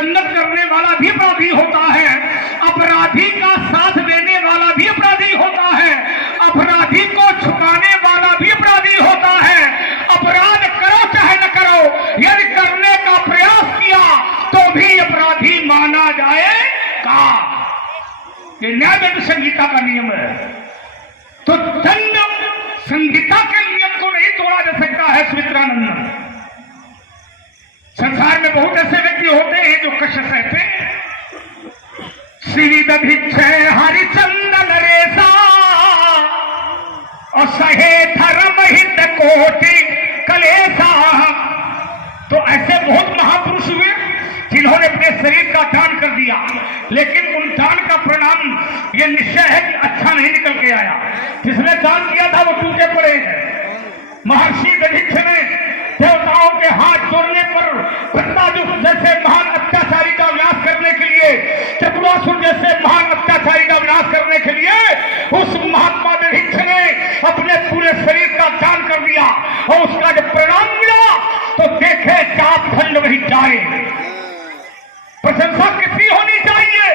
संगत करने वाला भी अपराधी होता है, अपराधी का साथ देने वाला भी अपराधी होता है, अपराधी को छुपाने वाला भी अपराधी होता है। अपराध करो चाहे न करो, यदि करने का प्रयास किया तो भी अपराधी माना जाएगा। ये न्याय संहिता का नियम है। तो दंड संहिता के नियम को नहीं तोड़ा जा सकता है। सुमित्रानंद, संसार में बहुत ऐसे व्यक्ति होते हैं जो कष्ट सहते हैं। श्री दधिक्षय हरिचंद नरेशा और सहे धर्म हित कोटि कलेशा। तो ऐसे बहुत महापुरुष हुए जिन्होंने अपने शरीर का दान कर दिया, लेकिन उन दान का परिणाम यह निश्चय है कि अच्छा नहीं निकल के आया। जिसने दान किया था वो टूटे पड़े हैं। महर्षि दधिक्ष ने देवताओं के हाथ जोड़ने पर प्रत्याजुष जैसे महान अत्याचारी का विनाश करने के लिए, त्रिपुरासुर जैसे महान अत्याचारी का विनाश करने के लिए उस महात्मा दधिक्ष ने अपने पूरे शरीर का दान कर दिया। और उसका जब परिणाम मिला तो देखे चाप खंड वही जाए। प्रशंसा किसकी होनी चाहिए?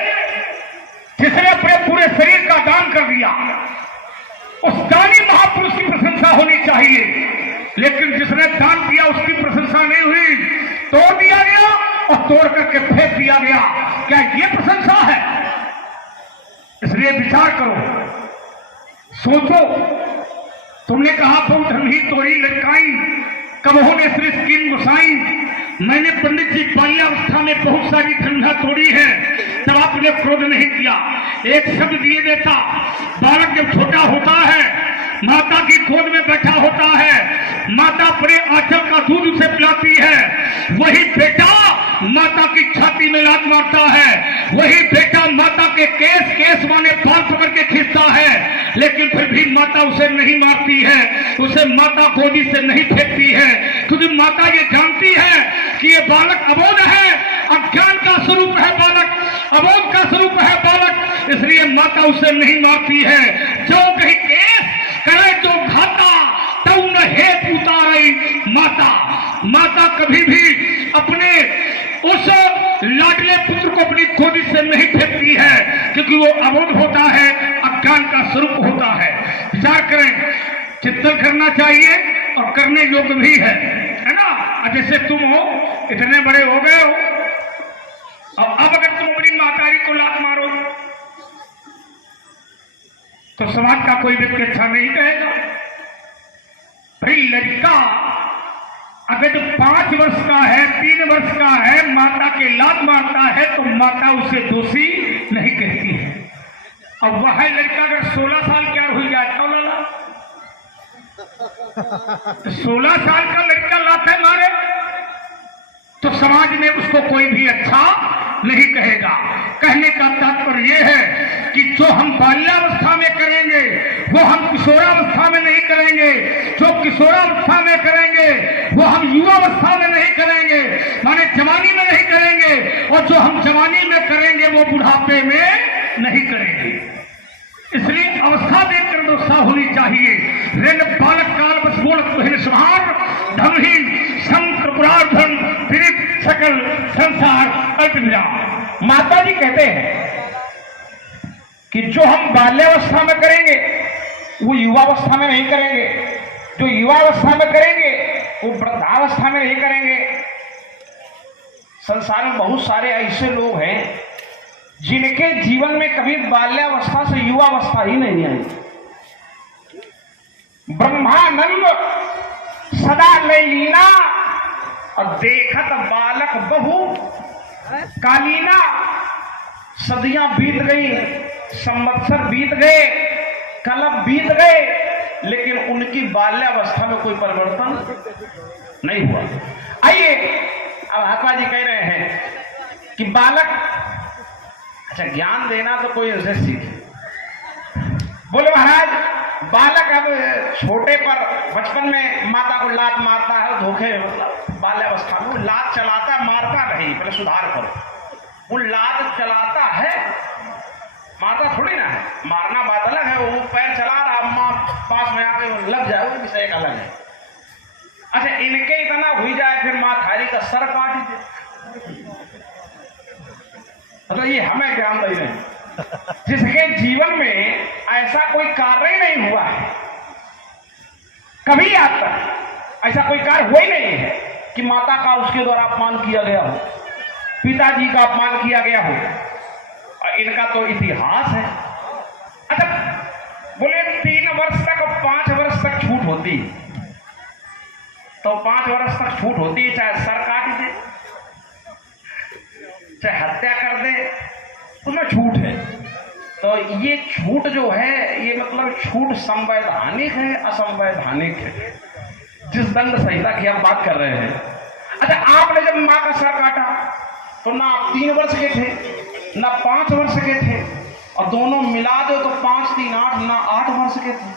जिसने अपने पूरे शरीर का दान कर दिया, उस दानी महापुरुष की प्रशंसा होनी चाहिए। लेकिन जिसने दान किया उसकी प्रशंसा नहीं हुई, तोड़ दिया गया और तोड़ करके फेंक दिया गया। क्या ये प्रशंसा है? इसलिए विचार करो, सोचो। तुमने कहा तो धन ही तोड़ी लटकाई, कबहू ने श्री स्कीम गुसाई। मैंने पंडित जी बाल्यावस्था में बहुत सारी ठंडा तोड़ी है, तब आपने क्रोध नहीं किया। एक शब्द दिए देता। बालक जब छोटा होता है, माता की गोद में बैठा होता है, माता अपने आंचल का दूध उसे पिलाती है, वही बेटा माता की छाती में लात मारता है, वही बेटा माता के केस माने बाल पकड़ के खींचता है, लेकिन फिर भी माता उसे नहीं मारती है, उसे माता गोदी से नहीं फेंकती है, क्योंकि माता ये जानती है कि ये बालक अबोध है, अज्ञान का स्वरूप है बालक, अबोध का स्वरूप है बालक, इसलिए माता उसे नहीं मारती है। जो कहीं केस करे तो घाता तब न हेत उतारे माता। माता कभी भी अपने उस लाडले पुत्र को अपनी गोदी से नहीं फेंकती है, क्योंकि वो अबोध होता है, अज्ञान का स्वरूप होता है। विचार करें, चिंतन करना चाहिए और करने योग्य भी है ना। जैसे तुम हो, इतने बड़े हो गए हो, और अब अगर तुम अपनी मातारी को लात मारो तो समाज का कोई व्यक्ति अच्छा नहीं कहेगा। भाई लड़का अगर जो 5 वर्ष का है, 3 वर्ष का है, माता के लात मारता है तो माता उसे दोषी नहीं कहती है। अब वह लड़का अगर 16 साल क्या हो जाए तो लाला 16 साल का लड़का लाते मारे तो समाज में उसको कोई भी अच्छा नहीं कहेगा। कहने का तात्पर्य यह है कि जो हम बाल्यावस्था में करेंगे वो हम किशोरावस्था में नहीं करेंगे, जो किशोरावस्था में करेंगे वो हम युवावस्था में नहीं करेंगे, माने जवानी में नहीं करेंगे, और जो हम जवानी में करेंगे वो बुढ़ापे में नहीं करेंगे। इसलिए अवस्था देखकर व्यवस्था होनी चाहिए। ऋण बालक काल बस बोल सुहार धन ही संप्रार्थन पीड़ित सकल संसार अल्पविराम। माता जी कहते हैं कि जो हम बाल्यावस्था में करेंगे वो युवावस्था में नहीं करेंगे, जो युवावस्था में करेंगे वो वृद्धावस्था में नहीं करेंगे। संसार में बहुत सारे ऐसे लोग हैं जिनके जीवन में कभी बाल्यावस्था से युवावस्था ही नहीं आई। ब्रह्मानंद सदा लैलीना और देखत बालक बहु कालीना। सदियां बीत गई, संवत्सर बीत गए, कलब बीत गए, लेकिन उनकी बाल्यावस्था में कोई परिवर्तन नहीं हुआ। आइए, अब महात्मा जी कह रहे हैं कि बालक, अच्छा ज्ञान देना तो कोई उसे सीखे। बोले महाराज बालक अब छोटे पर बचपन में माता को लात मारता है, धोखे बाल्यावस्था में लात चलाता, मारता नहीं, पहले सुधार करो। वो लात चलाता है, मारता थोड़ी ना है। मारना बात अलग है, वो पैर चला रहा, अम्मा पास में आके लग जाए, वो विषय एक अलग है। अच्छा इनके इतना हुई जाए फिर माँ थारी का सर काट दे, ये हमें ज्ञान दे रहे हैं जिसके जीवन में ऐसा कोई कार्य ही नहीं हुआ है, कभी आज तक ऐसा कोई कार्य हुआ ही नहीं है कि माता का उसके द्वारा अपमान किया गया हो, पिताजी का अपमान किया गया हो। और इनका तो इतिहास है। अच्छा, बोले 3 वर्ष तक और 5 वर्ष तक छूट होती, तो 5 वर्ष तक छूट होती, चाहे सर काट दे चाहे हत्या कर दे, उसमें छूट है। तो ये छूट जो है, ये मतलब छूट संवैधानिक है असंवैधानिक है, जिस दंड संहिता की आप बात कर रहे हैं। अच्छा, आपने जब मां का सर काटा तो ना आप 3 वर्ष के थे ना 5 वर्ष के थे, और दोनों मिला दो तो 5 3 8 ना 8 वर्ष के थे,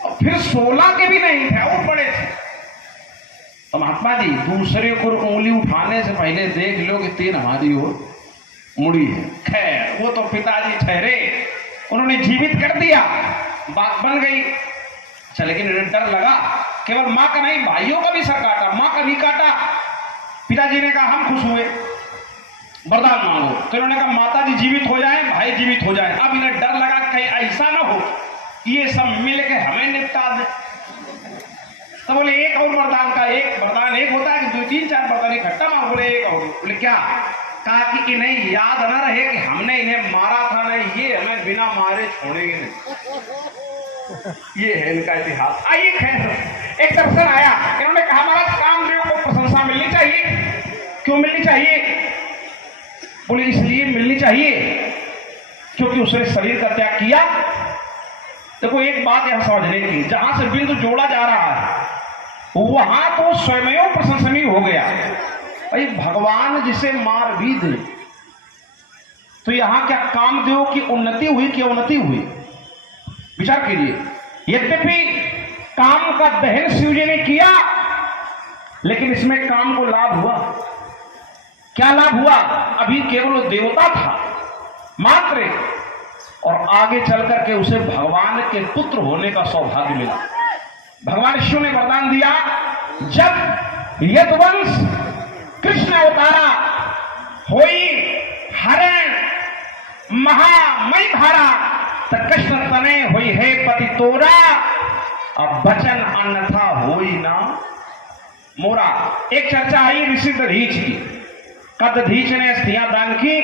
और फिर 16 के भी नहीं थे और बड़े थे। तो महात्मा जी, दूसरे को उंगली उठाने से पहले देख लो कि तीन हमारी ओर मुड़ी है। खैर, वो तो पिताजी ठहरे, उन्होंने जीवित कर दिया, बात बन गई। अच्छा, लेकिन उन्हें डर लगा, केवल मां का नहीं भाइयों का भी सर काटा, मां का भी काटा। पिताजी ने कहा हम खुश हुए, वरदान मांगो। तो उन्होंने कहा माता जी जीवित हो जाए, भाई जीवित हो जाए। अब इन्हें डर लगा कहीं ऐसा ना हो ये सब मिल के हमें निपटा दे। तो बोले एक और वरदान का, एक वरदान एक होता है कि 2 3 4 वरदान इकट्ठा मांग। बोले एक और। बोले क्या? कहा कि इन्हें याद ना रहे कि हमने इन्हें मारा था, नहीं ये हमें बिना मारे छोड़ेंगे नहीं। ये है इनका इतिहास। आइए, खैर एक दर्शन आया, इन्होंने कहा महाराज कामदेव को प्रशंसा मिलनी चाहिए। क्यों मिलनी चाहिए? बोले इसलिए मिलनी चाहिए क्योंकि उसने शरीर का त्याग किया। देखो एक बात यहां समझने की, जहां से बिंदु जोड़ा जा रहा है वहां तो स्वयं प्रशंसनीय हो गया। भाई भगवान जिसे मार भी दे तो यहां क्या कामदेव की उन्नति हुई कि अवनति हुई? विचार कीजिए। यद्यपि काम का दहन शिव जी ने किया, लेकिन इसमें काम को लाभ हुआ। क्या लाभ हुआ? अभी केवल देवता था मात्र, और आगे चल करके उसे भगवान के पुत्र होने का सौभाग्य मिला। भगवान शिव ने वरदान दिया, जब यदुवंश कृष्ण अवतारा होई हरण महामय धारा, त कृष्ण तने होई है पति तोरा, अब बचन अन्यथा होई ना मोरा। एक चर्चा आई ऋषि दधीच की, कद दधीच ने अस्थियां दान की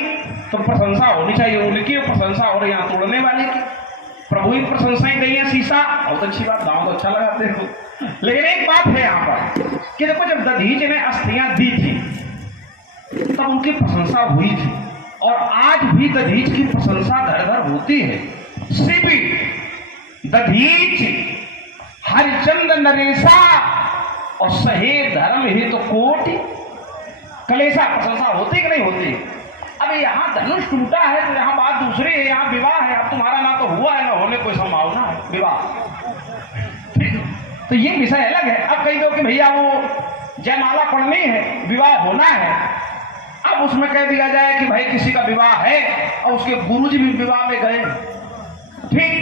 तो प्रशंसा होनी चाहिए उनकी, प्रशंसा हो रही यहां तोड़ने वाले की। प्रभु ही प्रशंसाएं गई है शीशा, बहुत अच्छी बात, दाम तो अच्छा लगा देखो। लेकिन एक बात है यहाँ पर कि देखो, जब दधीच ने अस्थियां दी थी तब उनकी प्रशंसा हुई थी, और आज भी दधीच की प्रशंसा घर घर होती है। शिवी दधीच हरिचंद नरेशा और सहे धर्म ही तो कोटि कलेशा। प्रशंसा होती कि नहीं होती? अब यहाँ धनुष टूटा है तो यहाँ बात दूसरी है, यहाँ विवाह है। अब तुम्हारा ना तो हुआ है ना होने कोई संभावना है विवाह, तो ये विषय अलग है। अब कही दो कि भैया वो जयमाला पढ़नी है, विवाह होना है, अब उसमें कह दिया जाए कि भाई किसी का विवाह है और उसके गुरुजी भी विवाह में गए, ठीक,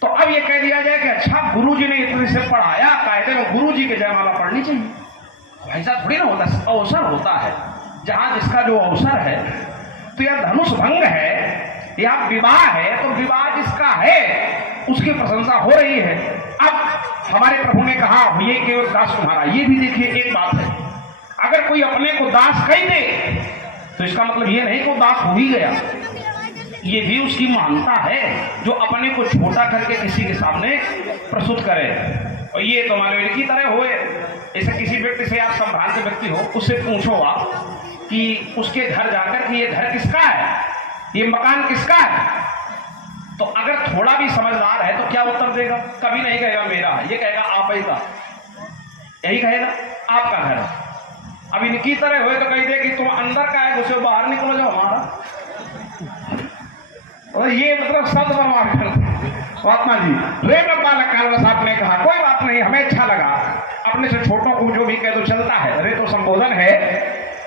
तो अब ये कह दिया जाए कि अच्छा गुरुजी ने इतने से पढ़ाया, कायदे में गुरुजी के जयमाला पढ़नी चाहिए। ऐसा थोड़ी ना होता, अवसर होता है जहां जिसका जो अवसर है। तो यह धनुष भंग है या विवाह है, तो विवाह जिसका है उसकी प्रशंसा हो रही है। अब हमारे प्रभु ने कहा ये केवल दास तुम्हारा। ये भी देखिए एक बात है, अगर कोई अपने को दास कह दे तो इसका मतलब ये नहीं कि वो दास हो ही गया, ये भी उसकी महानता है जो अपने को छोटा करके किसी के सामने प्रस्तुत करे। और ये तो मान लो इनकी तरह होए, ऐसे किसी व्यक्ति से आप संभ्रांत व्यक्ति हो, उससे पूछो आप कि उसके घर जाकर कि ये घर किसका है, ये मकान किसका है, तो अगर थोड़ा भी समझदार है तो क्या उत्तर देगा? कभी नहीं कहेगा मेरा, ये कहेगा आप ही का, यही कहेगा आपका घर। अब इनकी तरह हुए तो कह दे कि तुम अंदर का है, उसे बाहर निकलो जो हमारा। और ये मतलब शब्द बर्बाद करते महात्मा जी। रे में बालक कालरस आपने कहा, कोई बात नहीं, हमें अच्छा लगा, अपने से छोटों को जो भी कह दो चलता है, रे तो संबोधन है,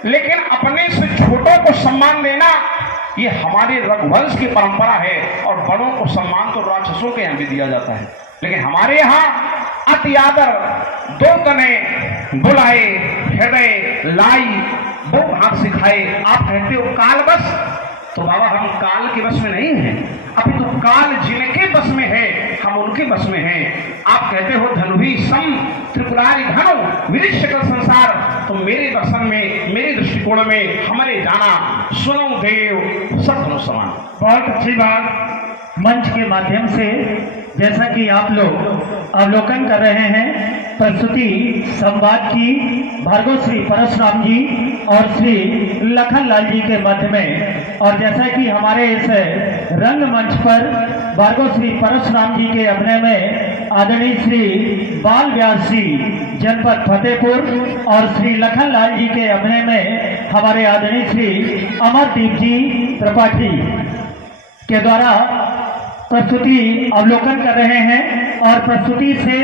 लेकिन अपने से छोटों को सम्मान देना ये हमारे रघुवंश की परंपरा है। और बड़ों को सम्मान तो राक्षसों के यहाँ भी दिया जाता है, लेकिन हमारे यहाँ अति आदर दो तने बुलाए हृदय लाई वो भाग सिखाए। आप कहते हो काल बस, तो बाबा हम काल के बस में नहीं हैं, अभी तो काल जिनके बस में है हम उनके बस में हैं। आप कहते हो धनुभी सम त्रिपुरारी धनु विदित सकल संसार, तो मेरे दर्शन में मेरे दृष्टिकोण में हमारे जाना सुनो देव सत्य समान। बहुत अच्छी बात। मंच के माध्यम से जैसा कि आप लोग अवलोकन कर रहे हैं प्रस्तुति संवाद की भार्गव श्री परशुराम जी और श्री लखन लाल जी के मध्य में, और जैसा कि हमारे इस रंगमंच पर भार्गव श्री परशुराम जी के अभिनय में आदरणीय श्री बाल व्यास जी जनपद फतेहपुर और श्री लखन लाल जी के अभिनय में हमारे आदरणीय श्री अमरदीप जी त्रिपाठी के द्वारा प्रस्तुति अवलोकन कर रहे हैं और प्रस्तुति से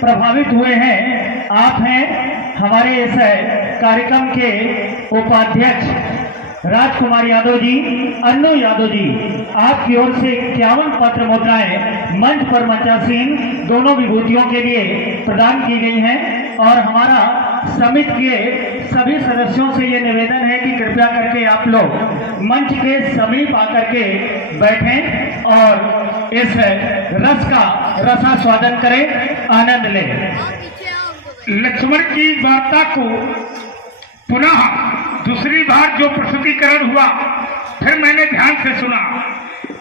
प्रभावित हुए हैं। आप हैं हमारे इस कार्यक्रम के उपाध्यक्ष राजकुमार यादव जी, अन्नू यादव जी, आपकी ओर से 51 पत्र मुद्राएं मंच पर मंचासीन दोनों विभूतियों के लिए प्रदान की गई हैं। और हमारा समिति के सभी सदस्यों से ये निवेदन है कि कृपया करके आप लोग मंच के समीप आकर के बैठें और इस रस का रसास्वादन करें, आनंद लें। लक्ष्मण की वार्ता को पुनः दूसरी बार जो प्रस्तुतिकरण हुआ फिर मैंने ध्यान से सुना।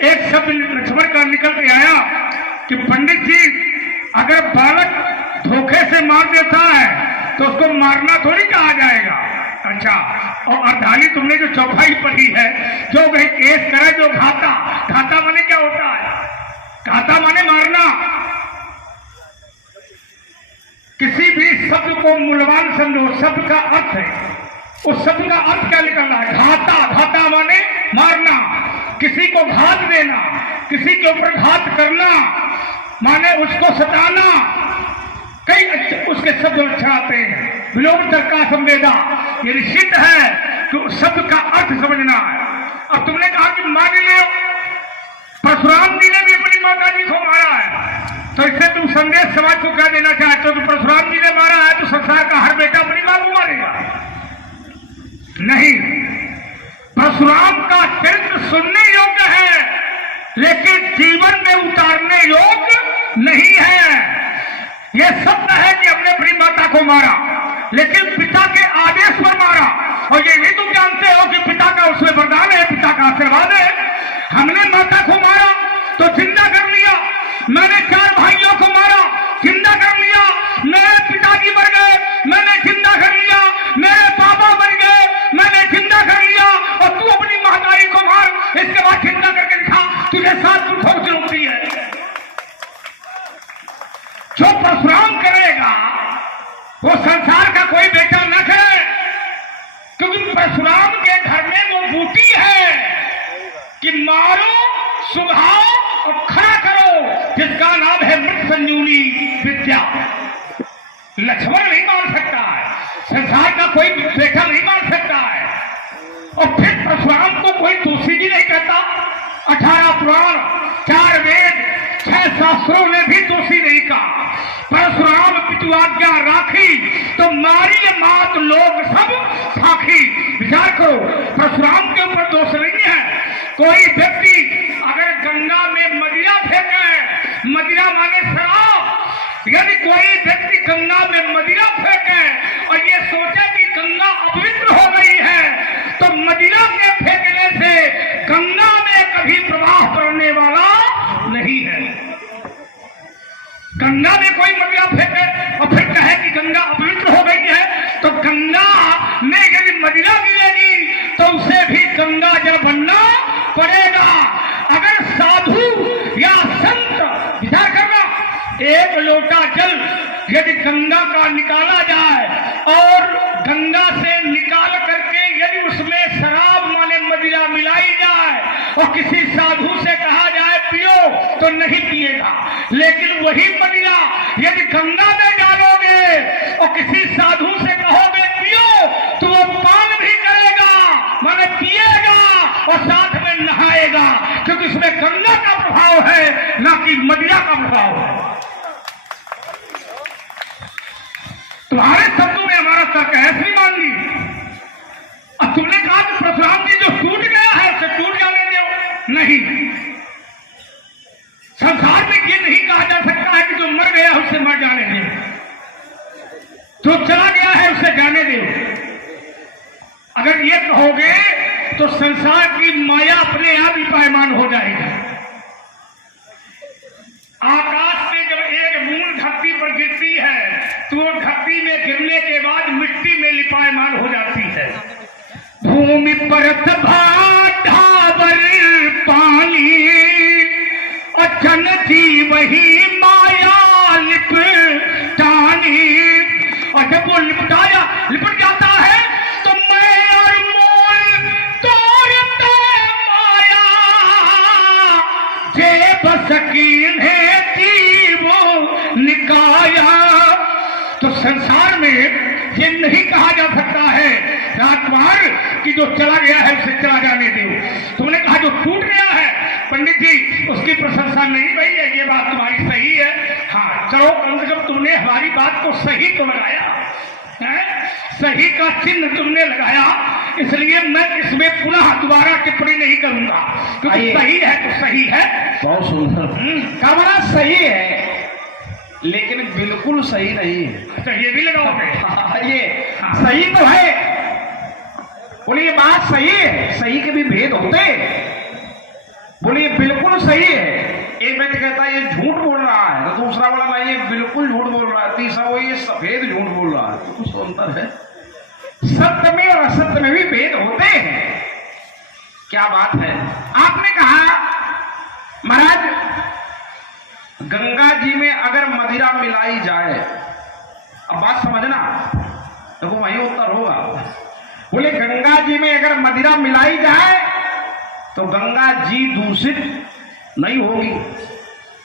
एक शब्द लक्ष्मण का निकल के आया कि पंडित जी अगर बालक धोखे से मार देता है तो उसको मारना थोड़ी कहा जाएगा। अच्छा, और अर्धाली तुमने जो चौपाई पढ़ी है, जो भाई केस करे जो घाता, घाता माने क्या होता है? घाता माने मारना। किसी भी शब्द को मूल्यवान समझो, शब्द का अर्थ है, उस शब्द का अर्थ क्या निकल रहा है? घाता, घाता माने मारना, किसी को घात देना, किसी के ऊपर घात करना माने उसको सताना। कई उसके शब्द अच्छा आते हैं, विलोम का संवेदा, ये निश्चित है कि उस शब्द का अर्थ समझना है। अब तुमने कहा कि मान लो परशुराम जी ने भी अपनी माता जी को मारा है, तो इससे तुम संदेश समाज को क्या देना चाहते हो? तो परशुराम जी ने मारा है तो संसार का हर बेटा अपनी मां को मारेगा? नहीं, परशुराम का चरित्र सुनने योग्य है लेकिन जीवन में उतारने योग्य नहीं है। यह सत्य है कि हमने अपनी माता को मारा लेकिन पिता के आदेश पर मारा, और ये भी तुम जानते हो कि पिता का उसमें वरदान है, पिता का आशीर्वाद है। हमने माता को मारा तो जिंदा कर लिया, मैंने 4 भाइयों को मारा, जिंदा कर लिया, मेरे पिताजी मर गए, मैंने जिंदा कर लिया, मेरे पापा मर गए, मैंने जिंदा कर लिया, और तू अपनी महतारी को मार, इसके बाद जिंदा करके दिखा, तुझे 7 ठोक जरूरती है। जो परशुराम करेगा वो संसार का कोई बेटा न करे, क्योंकि परशुराम के घर में वो बूटी है कि मारो, सुधाओ और खड़ा करो, जिसका नाम है मृत संजीवनी विद्या। लक्ष्मण नहीं मान सकता है, संसार का कोई बेटा नहीं मान सकता है। और फिर परशुराम को कोई दोषी भी नहीं कहता। 18 पुराण, 4 वेद, 6 शास्त्रों ने भी दोषी नहीं कहा। परशुराम पितु आज्ञा राखी तो मारी मात लोग सब साखी। विचार करो, परशुराम के ऊपर दोष नहीं है। कोई व्यक्ति अगर गंगा में मदिरा फेंके, मदिरा माने शराब, यदि कोई व्यक्ति गंगा में मदिरा फेंके और ये सोचे कि गंगा अपवित्र हो गई है, तो मदिरा के फेंकने से गंगा में कभी प्रवाह करने वाला नहीं है। गंगा में कोई मदिरा फेंके और फिर कहे कि गंगा अपवित्र हो गई है, तो गंगा में यदि मदिरा मिलेगी तो उसे भी गंगा जल बनना पड़ेगा। अगर साधु या संत, विचार करना, एक लोटा जल यदि गंगा का निकाला जाए और गंगा से निकाल करके यदि उसमें शराब माने मदिरा मिलाई जाए और किसी साधु से कहा जाए पियो, तो नहीं पिएगा। लेकिन वही मदिरा यदि गंगा में डालोगे और किसी साधु से कहोगे पियो, तो वो पान भी करेगा, माने पिएगा और साथ में नहाएगा, क्योंकि उसमें गंगा का प्रभाव है, ना कि मदिरा का प्रभाव है। तुम्हारे शब्दों में हमारा तर्क है, ऐसी मान ली। और तुमने कहा कि परशुराम जी जो टूट गया है उसे टूट जाने दो। नहीं, संसार में ये नहीं कहा जा सकता है कि जो मर गया उसे मर जाने दो, जो चला गया है उसे जाने दो। अगर ये कहोगे तो संसार की माया अपने आप ही पायमान हो जाएगी। आकाश से जब एक बूंद धरती पर गिरती है तो वो धरती में गिरने के बाद मिट्टी में लिपायमान हो जाती है। भूमि पर ढाबर पानी अचन जीव ही माया लिपटानी। और जब वो लिपट जाता है तो मैं और मोल तोड़ते माया जे बसकीन है जीवो निकाया। तो संसार में ये नहीं कहा जा सकता है राजकुमार कि जो चला गया है उसे चला जाने दो। तुमने कहा जो टूट गया है पंडित जी उसकी प्रशंसा नहीं भई है, ये बात तुम्हारी सही है। हाँ चलो, कम से कम तुमने हमारी बात को सही तो लगाया है, सही का चिन्ह तुमने लगाया, इसलिए मैं इसमें पुनः दोबारा टिप्पणी नहीं करूंगा, क्योंकि सही है तो सही है। बहुत सुंदर। कमरा सही है लेकिन बिल्कुल सही नहीं है। अच्छा ये भी लगाओगे? ये सही तो है, बोलिए बात सही है, सही के भी भेद होते हैं। बोलिए बिल्कुल सही है, एक व्यक्ति कहता है ये झूठ बोल रहा है, तो दूसरा बोला नहीं ये बिल्कुल झूठ बोल रहा है, तीसरा वो ये सफेद झूठ बोल रहा है। तो कुछ तो अंतर है, सत्य में और असत्य में भी भेद होते हैं। क्या बात है। आपने कहा महाराज गंगा जी में अगर मदिरा मिलाई जाए, अब बात समझना, देखो वही उत्तर होगा। बोले गंगा जी में अगर मदिरा मिलाई जाए तो गंगा जी दूषित नहीं होगी,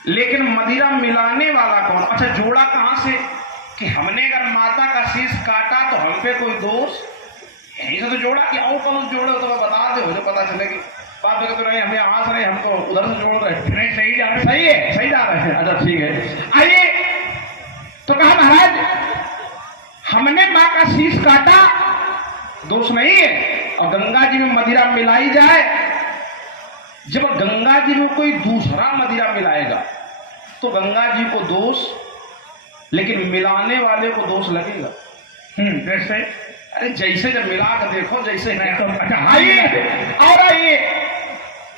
लेकिन मदिरा मिलाने वाला कौन? अच्छा जोड़ा कहां से कि हमने अगर माता का शीश काटा तो हम पे कोई दोष? यहीं से तो जोड़ा कि और कौन जोड़े तो बता दो, मुझे पता चलेगी। बात तो नहीं हमें यहां से नहीं, हमको उधर से जोड़ रहे हैं। नहीं सही जा रहे, सही है, सही जा रहे हैं। अच्छा ठीक है। आइए तो कहा महाराज हमने मां का शीश काटा दोष नहीं है, और गंगा जी में मदिरा मिलाई जाए, जब गंगा जी में कोई दूसरा मदिरा मिलाएगा तो गंगा जी को दोष, लेकिन मिलाने वाले को दोष लगेगा। जैसे अरे जैसे जब मिला कर देखो जैसे। अच्छा आइए और आइए।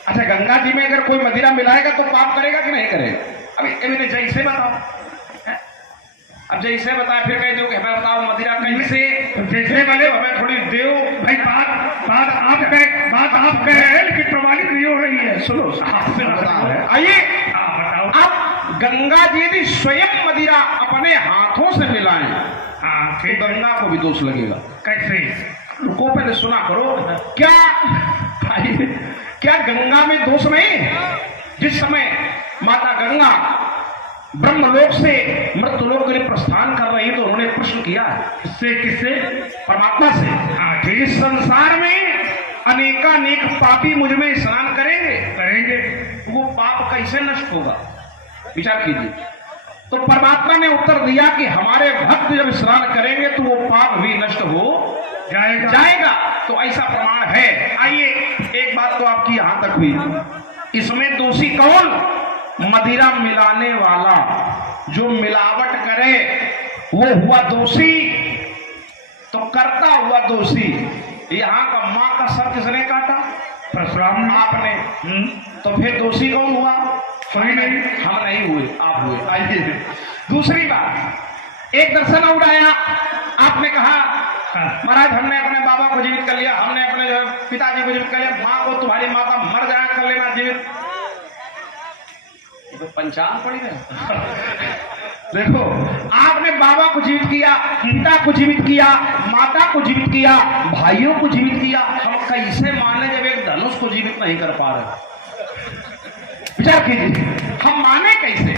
अच्छा गंगा जी में अगर कोई मदिरा मिलाएगा तो पाप करेगा कि नहीं करेगा? अभी मैंने जैसे बताओ, अब जैसे बताया फिर कह दो कि हमें बताओ मदिरा कैसे, जैसे वाले हमें थोड़ी देव भाई बात आप कह रहे हैं लेकिन प्रमाणित नहीं हो रही है। सुनो आइए बताओ। अब गंगा जी यदि स्वयं मदिरा अपने हाथों से मिलाएं तो गंगा को भी दोष लगेगा। कैसे? रुको पहले सुना करो। क्या भाई क्या गंगा में दोष नहीं? जिस समय माता गंगा ब्रह्मलोक से मृत्युलोक के लिए प्रस्थान कर रही तो उन्होंने प्रश्न किया किससे? परमात्मा से। हाँ, इस संसार में अनेकानेक पापी मुझ में स्नान करेंगे, वो पाप कैसे नष्ट होगा? विचार कीजिए। तो परमात्मा ने उत्तर दिया कि हमारे भक्त जब स्नान करेंगे तो वो पाप भी नष्ट हो जाएगा। तो ऐसा प्रमाण है। आइए एक बात तो आपकी यहां तक हुई, इसमें दोषी कौन? मदिरा मिलाने वाला, जो मिलावट करे वो हुआ दोषी, तो करता हुआ दोषी। यहां का मां का सर किसने काटा? परशुराम आपने। तो फिर दोषी कौन हुआ? कोई नहीं, हम नहीं हुए, आप हुए। आइए दूसरी बात, एक दर्शन और आया, आपने कहा महाराज हमने अपने बाबा को जीवित कर लिया, हमने अपने जो पिताजी को जीवित कर लिया, मां को तुम्हारी माता मर जाए कर लेना जीवित। तो पंचांग पड़ी है। देखो आपने बाबा को जीवित किया, पिता को जीवित किया, माता को जीवित किया, भाइयों को जीवित किया, हम कैसे माने जब एक धनुष को जीवित नहीं कर पा रहे? विचार कीजिए, हम माने कैसे?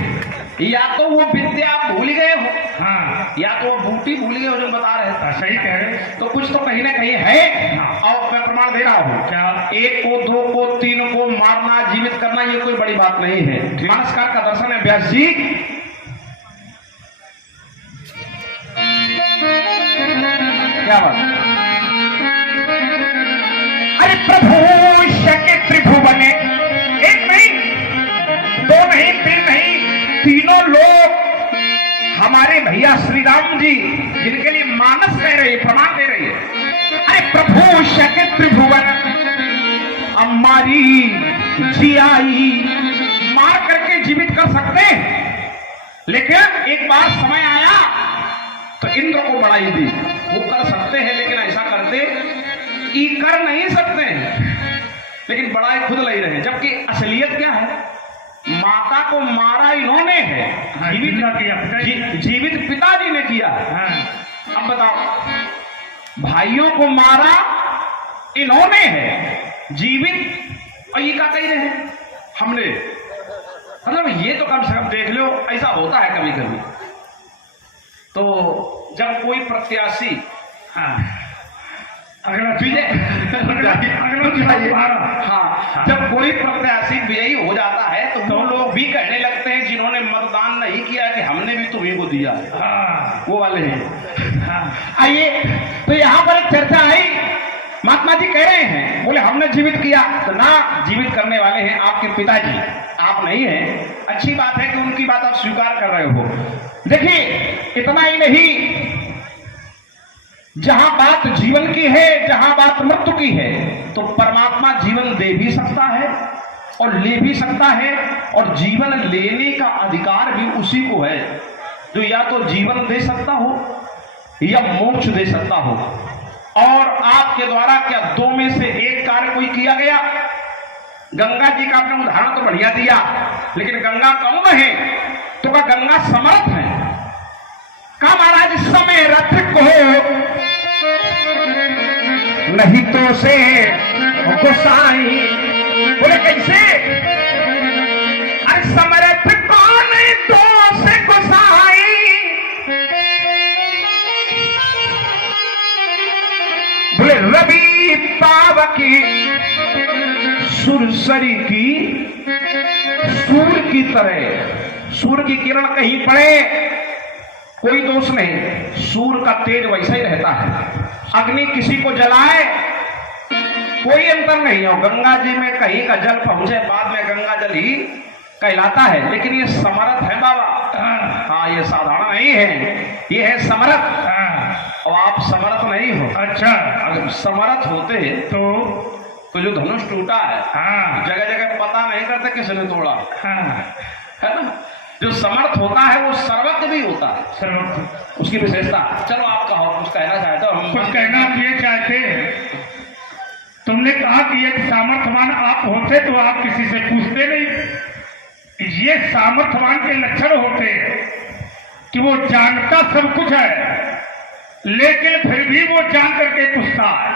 या तो वो विद्या आप भूल गए हो, हाँ, या तो वो बूटी भूल गए हो जो बता रहे थे। सही कह रहे। तो कुछ तो कहीं ना कहीं है। और मैं प्रमाण दे रहा हूं, क्या एक को, दो को, तीन को मारना, जीवित करना ये कोई बड़ी बात नहीं है। नमस्कार का दर्शन है व्यास जी। क्या बात? अरे प्रभु शके त्रिभुवने, एक नहीं, दो नहीं, तीन नहीं, तीनों लोग हमारे भैया श्री राम जी जिनके लिए मानस कह रहे, प्रमाण दे रही है। अरे प्रभु शके त्रिभुवन, हमारी जियाई मार करके जीवित कर सकते हैं, लेकिन एक बार समय आया तो इंद्र को बढ़ाई दी। वो कर सकते हैं, लेकिन ऐसा करते कि कर नहीं सकते हैं, लेकिन बढ़ाई खुद ले रहे हैं। जबकि असलियत क्या है, माता को मारा इन्होंने है, जीवित पिताजी ने किया। अब बताओ, भाइयों को मारा इन्होंने है, जीवित और ये क्या कह रहे हैं हमने। मतलब ये तो कम से कम देख लो, ऐसा होता है कभी कभी। तो जब कोई प्रत्याशी जब कोई प्रत्याशी विजयी हो जाता है तो वो लोग भी कहने लगते हैं जिन्होंने मतदान नहीं किया कि हमने भी तुम्हीं को दिया। वो वाले हैं। आइए, तो यहाँ पर एक चर्चा आई, महात्मा जी कह रहे हैं, बोले हमने जीवित किया, तो ना, जीवित करने वाले हैं आपके पिताजी, आप नहीं हैं। अच्छी बात है कि उनकी बात आप स्वीकार कर रहे हो। देखिए, इतना ही नहीं, जहां बात जीवन की है, जहां बात मृत्यु की है, तो परमात्मा जीवन दे भी सकता है और ले भी सकता है, और जीवन लेने का अधिकार भी उसी को है, जो या तो जीवन दे सकता हो या मोक्ष दे सकता हो। और आपके द्वारा क्या दो में से एक कार्य कोई किया गया? गंगा जी का आपने उदाहरण तो बढ़िया दिया, लेकिन गंगा कौन है? तो का गंगा समर्थ है। का महाराज समय रथ को नहीं तो से गोसाई, बोले कैसे? अरे समर्थ को नहीं तो से गोसाई, बोले रवि पावकी सुरसरी की, सूर्य की तरह, सूर्य की किरण कहीं पड़े कोई दोष नहीं, सूर्य का तेज वैसा ही रहता है। अग्नि किसी को जलाए कोई अंतर नहीं हो, गंगा जी में कहीं का जल पहुंचे बाद में गंगा जल ही कहलाता है, लेकिन ये समर्थ है बाबा। हाँ, ये साधारण नहीं है, ये है समर्थ। और आप समर्थ नहीं हो। अच्छा, अगर समर्थ होते तो जो धनुष टूटा है, जगह जगह पता नहीं करते किसने तोड़ा, है ना? जो समर्थ होता है वो सर्वज्ञ भी होता है, सर्वज्ञ उसकी विशेषता। चलो आप कहो, कुछ कहना चाहते हो? हम कुछ कहना ये चाहते हैं। तुमने कहा कि एक सामर्थ्यवान आप होते तो आप किसी से पूछते नहीं। ये सामर्थ्यवान के लक्षण होते कि वो जानता सब कुछ है, लेकिन फिर भी वो जान करके पूछता है।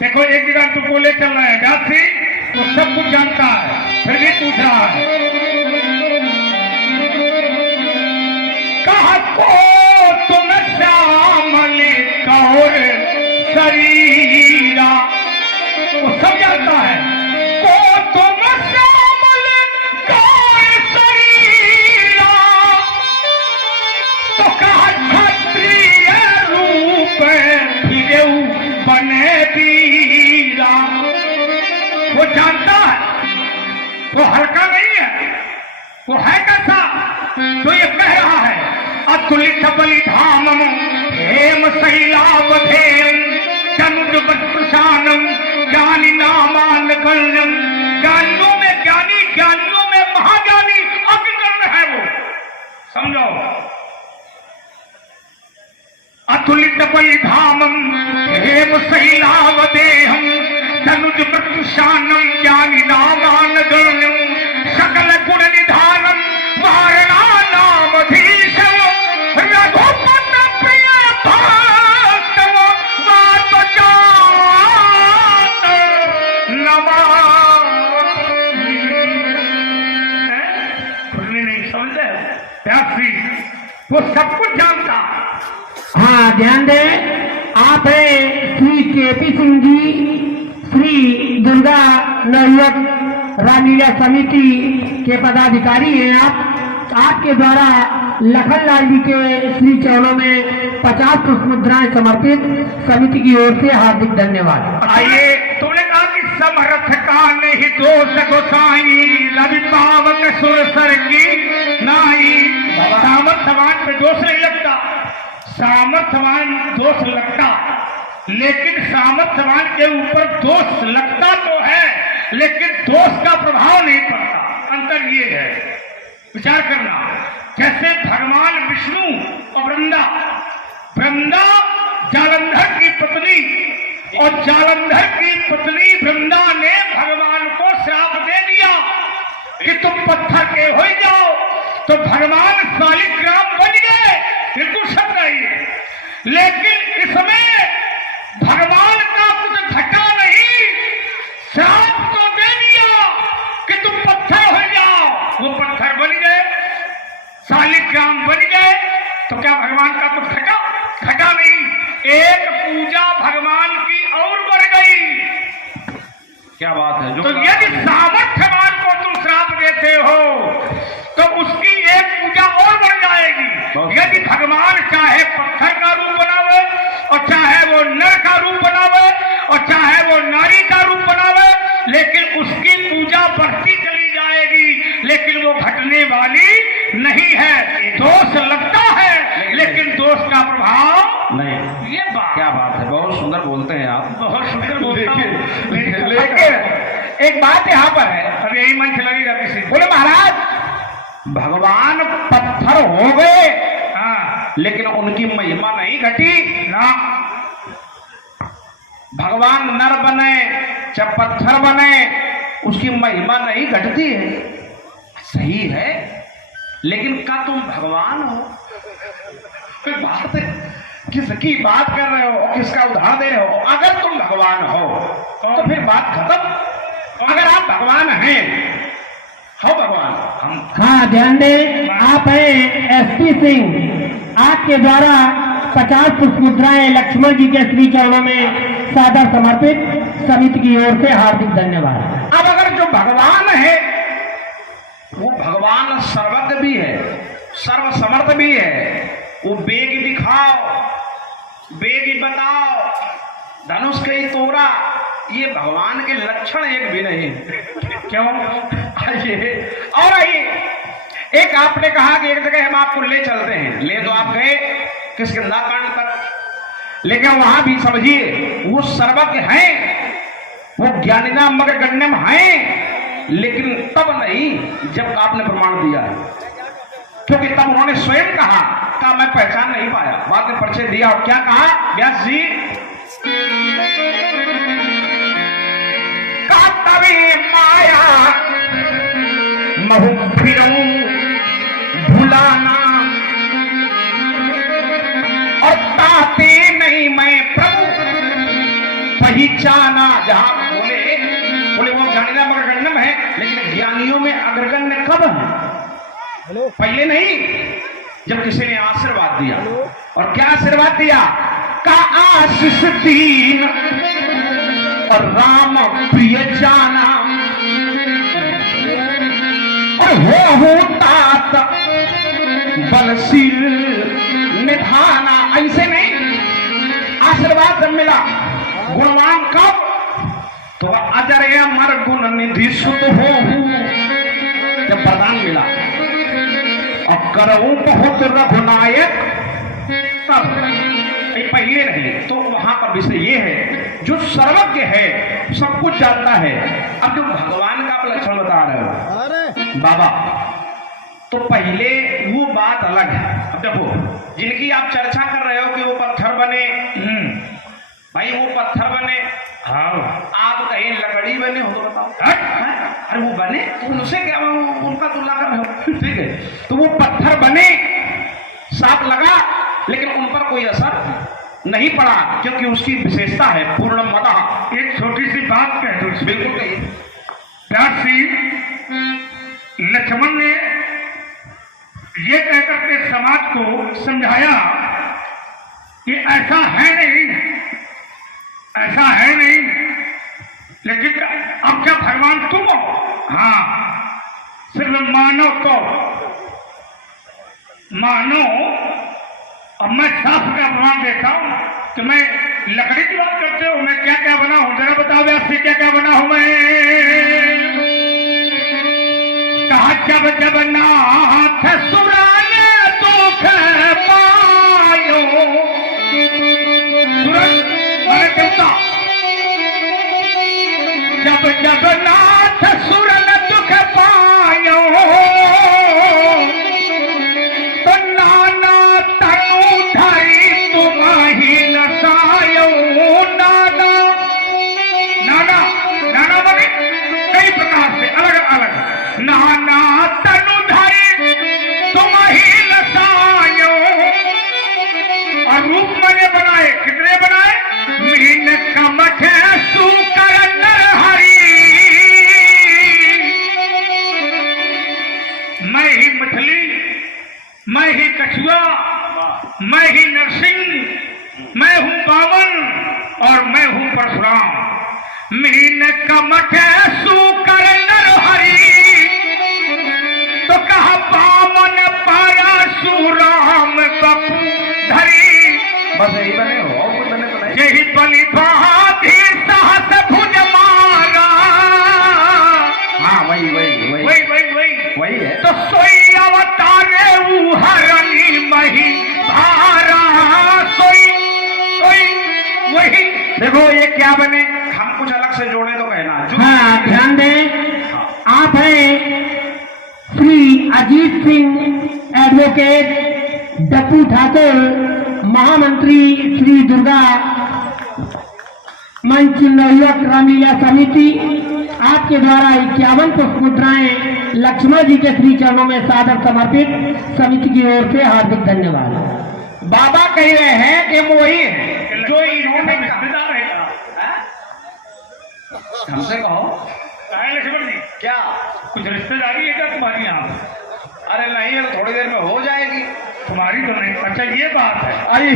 देखो, एक जगह तुमको ले चल रहा है गाछी, तो सब कुछ जानता है, फिर भी पूछ रहा है। कहा को तुम श्यामले कौर शरीरा, वो सब जानता है। को तुम श्यामले कौर शरीरा, तो कहा क्षत्रिय रूप फिरेऊ बने वीरा। वो जानता है, वो हल्का नहीं है, वो है कैसा? तो ये कह रहा है, अतुलित बलिधामम हेम शैलावधेयम तनुज बत्प्रशानम ज्ञानी नामान गण्यम। ज्ञानियों में ज्ञानी, ज्ञानियों में महाज्ञानी अग्रगण्य है वो, समझो। अतुलित बलिधामम हेम शैलावधेयम तनुज बत्प्रशानम ज्ञानी नामान गण्यम सकल गुण निधानम वारणा नामधीशम रघुपत प्रिय भक्त नहीं समझते प्यासी, वो सब कुछ जानता। हाँ, ध्यान दें, आप है श्री केपी सिंह जी, श्री दुर्गा नवयुवक रामलीला समिति के पदाधिकारी हैं। आपके द्वारा लखनलाल जी के श्री चरणों में 50 पुष्प मुद्राएं समर्पित समिति की ओर से हार्दिक धन्यवाद। आइए, तुमने कहा कि समर्थ का नहीं दोष गोसाई, रवि पावक सुरसर की नाई। सामर्थ्यवान पे दोष नहीं लगता, सामर्थ्यवान दोष लगता, लेकिन सामर्थ्यवान के ऊपर दोष लगता तो है, लेकिन दोष का प्रभाव नहीं पड़ता। अंतर ये है, विचार करना। जैसे भगवान विष्णु और वृंदा जालंधर की पत्नी, और जालंधर की पत्नी वृंदा ने भगवान को श्राप दे दिया कि तुम पत्थर के हो जाओ, तो भगवान शालिग्राम बन गए, बिल्कुल शक नहीं है। लेकिन इसमें भगवान का कुछ घटा नहीं, श्राप तो दे दिया कि तुम पत्थर हो जाओ, वो पत्थर बन गए, शालिग्राम बन गए। तो क्या भगवान का कुछ घटा नहीं। एक पूजा भगवान की और बढ़ गई। क्या बात है। तो यदि सामर्थ्यवान को तुम श्राप देते हो तो उसकी एक पूजा और बढ़ जाएगी। यदि भगवान चाहे पत्थर का रूप बनावे, और चाहे वो नर का रूप बनावे, और चाहे वो नारी का रूप बनावे, लेकिन उसकी पूजा बढ़ती चली जाएगी, लेकिन वो घटने वाली नहीं है। दोष लगता है, लेकिन दोष का प्रभाव नहीं। ये बात, क्या बात है, बहुत सुंदर बोलते हैं आप, बहुत सुंदर बोलता हूं। लेकिन एक बात यहाँ पर है, अब यही मंच लगेगा किसी को। बोले महाराज भगवान पत्थर हो गए, हाँ, लेकिन उनकी महिमा नहीं घटी ना। भगवान नर बने चाहे पत्थर बने, उसकी महिमा नहीं घटती है। सही है, लेकिन क्या तुम भगवान हो? कोई बात है, किसकी बात कर रहे हो, किसका उदाहरण दे रहे हो? अगर तुम भगवान हो तो फिर बात खत्म। अगर आप भगवान हैं, हो भगवान हम। हाँ, ध्यान दें, आप हैं एसपी सिंह। आपके द्वारा 50 पुष्प मुद्राएं लक्ष्मण जी के श्री चरणों में सादर समर्पित समिति की ओर से हार्दिक धन्यवाद। अब अगर जो भगवान है वो भगवान सर्वज्ञ भी है, सर्वसमर्थ भी है, वो बेग दिखाओ, बेग बताओ, धनुष कहीं तोड़ा, ये भगवान के लक्षण एक भी नहीं। क्यों? आइए और आइए, एक आपने कहा कि एक जगह हम आपको ले चलते हैं, ले तो आप गए किष्किंधा कांड तक, लेकिन वहां भी समझिए वो सर्वज्ञ हैं, वो ज्ञानिना मगर गण्यम हैं, लेकिन तब नहीं जब आपने प्रमाण दिया है, क्योंकि तब उन्होंने स्वयं कहा मैं पहचान नहीं पाया। बाद में परिचय दिया और क्या कहा व्यास जी, का तभी माया महु फिरूं भुलाना, और ताते नहीं मैं प्रभु पहचाना। जहां बोले वो ज्ञानिना मगर गण्यम है, लेकिन ज्ञानियों में अग्रगण्य कब है? पहले नहीं, जब किसी ने आशीर्वाद दिया। और क्या आशीर्वाद दिया? का आशीष दीन और राम प्रिय जाना, और हो तात बलशील निधाना। ऐसे नहीं, आशीर्वाद जब मिला, गुणवान कब? तो अजर अमर गुण निधि सुत हो, जब वरदान मिला। और करऊं बहुत रघुनायक तब, पहले नहीं। तो वहां पर विषय ये है, जो सर्वज्ञ है, सब कुछ जानता है। अब जो भगवान का आप लक्षण बता रहे हो बाबा, तो पहले वो बात अलग है। अब देखो, जिनकी आप चर्चा कर रहे हो कि वो पत्थर बने, भाई वो पत्थर बने, हाँ, आप कहीं लकड़ी बने हो तो बताओ। अरे वो बने तो उनसे क्या उनका तुलना कर रहे हो? ठीक है, तो वो पत्थर बने, साफ लगा, लेकिन उन पर कोई असर नहीं पड़ा, क्योंकि उसकी विशेषता है पूर्णमतः। एक छोटी सी बात कह दो, बिल्कुल कहिए। व्यास जी, लक्ष्मण ने ये कहकर के समाज को समझाया कि ऐसा है नहीं, ऐसा है नहीं, लेकिन अब क्या भगवान तुम हो? हाँ, सिर्फ मानो तो मानो अब मैं साफ का प्रमाण देता हूं कि मैं लकड़ी की बात करते हो, मैं क्या क्या बना हूं, जरा बताओ आपसे क्या क्या बना हूं मैं। कहा जब जब नाथ सुराने दुख पायो, सुरन मैंने कहता जब जब नाथ सुरन दुख पायो, तो नाना तनु धरी तुम्हारी नसायो। नाना नाना नाना बने कई प्रकार से अलग अलग, नाना तनु धरी तुम्हारी नसायो। और रूप मैंने बनाए, कितने बनाए, मीन कमठ सुकर नरहरि, मैं ही मछली, मैं ही कछुआ, मैं ही नरसिंह, मैं हूं बामन और मैं हूं परशुराम। मीन कमठ सुकर नरहरि, तो कहा बामन परशुराम बपू धरी। बस यही बने हो, और कुछ बने तो नहीं। यही बलि बहादी साहस भुज मारा। हाँ वही वही वही वही वही वही वही है। तो सोई अवतारे हरणी मही भारा, सोई सोई वही। देखो ये क्या बने, हम कुछ अलग से जोड़े तो कहना। जो हाँ ध्यान दें, आप हैं श्री अजीत सिंह एडवोकेट डप्पू ठाकुर, महामंत्री श्री दुर्गा मंच नवयुवक रामलीला समिति। आपके द्वारा 51 पुष्प मुद्राएं लक्ष्मण जी के श्री चरणों में सादर समर्पित, समिति की ओर से हार्दिक धन्यवाद। बाबा कह रहे हैं कि वो ही है जो इन्होंने रिश्तेदार है हमसे कहो। कहा लक्ष्मण जी, क्या कुछ रिश्तेदारी है क्या तुम्हारी यहाँ? अरे नहीं है, थोड़ी देर में हो जाएगी। तुम्हारी तो नहीं। अच्छा ये बात है। आई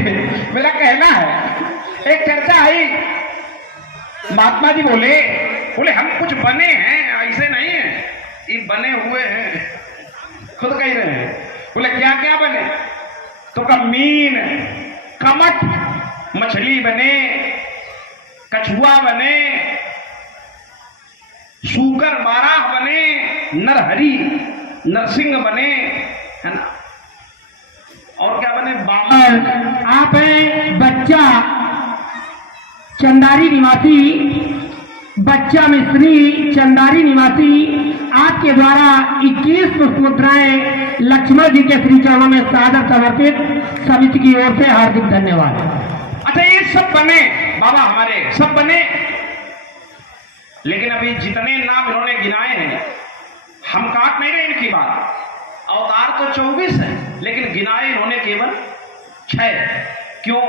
मेरा कहना है, एक चर्चा आई, महात्मा जी बोले हम कुछ बने हैं, ऐसे नहीं है, ये बने हुए हैं, खुद कह रहे हैं। बोले क्या क्या बने, तो का मीन कमट मछली बने, कछुआ बने, सूकर बाराह बने, नरहरि नरसिंह बने, है ना, और क्या बने, बामन। आप हैं बच्चा चंदारी निवासी, बच्चा मिस्त्री चंदारी निवासी। आपके द्वारा 21 पुष्प मुद्राएं लक्ष्मण जी के श्री चरणों में सादर समर्पित, समिति की ओर से हार्दिक धन्यवाद। अच्छा ये सब बने बाबा हमारे, सब बने, लेकिन अभी जितने नाम इन्होंने गिनाए हैं हम काट नहीं रहे इनकी बात। अवतार तो 24 है, लेकिन गिनाए इन्होंने केवल 6। क्यों,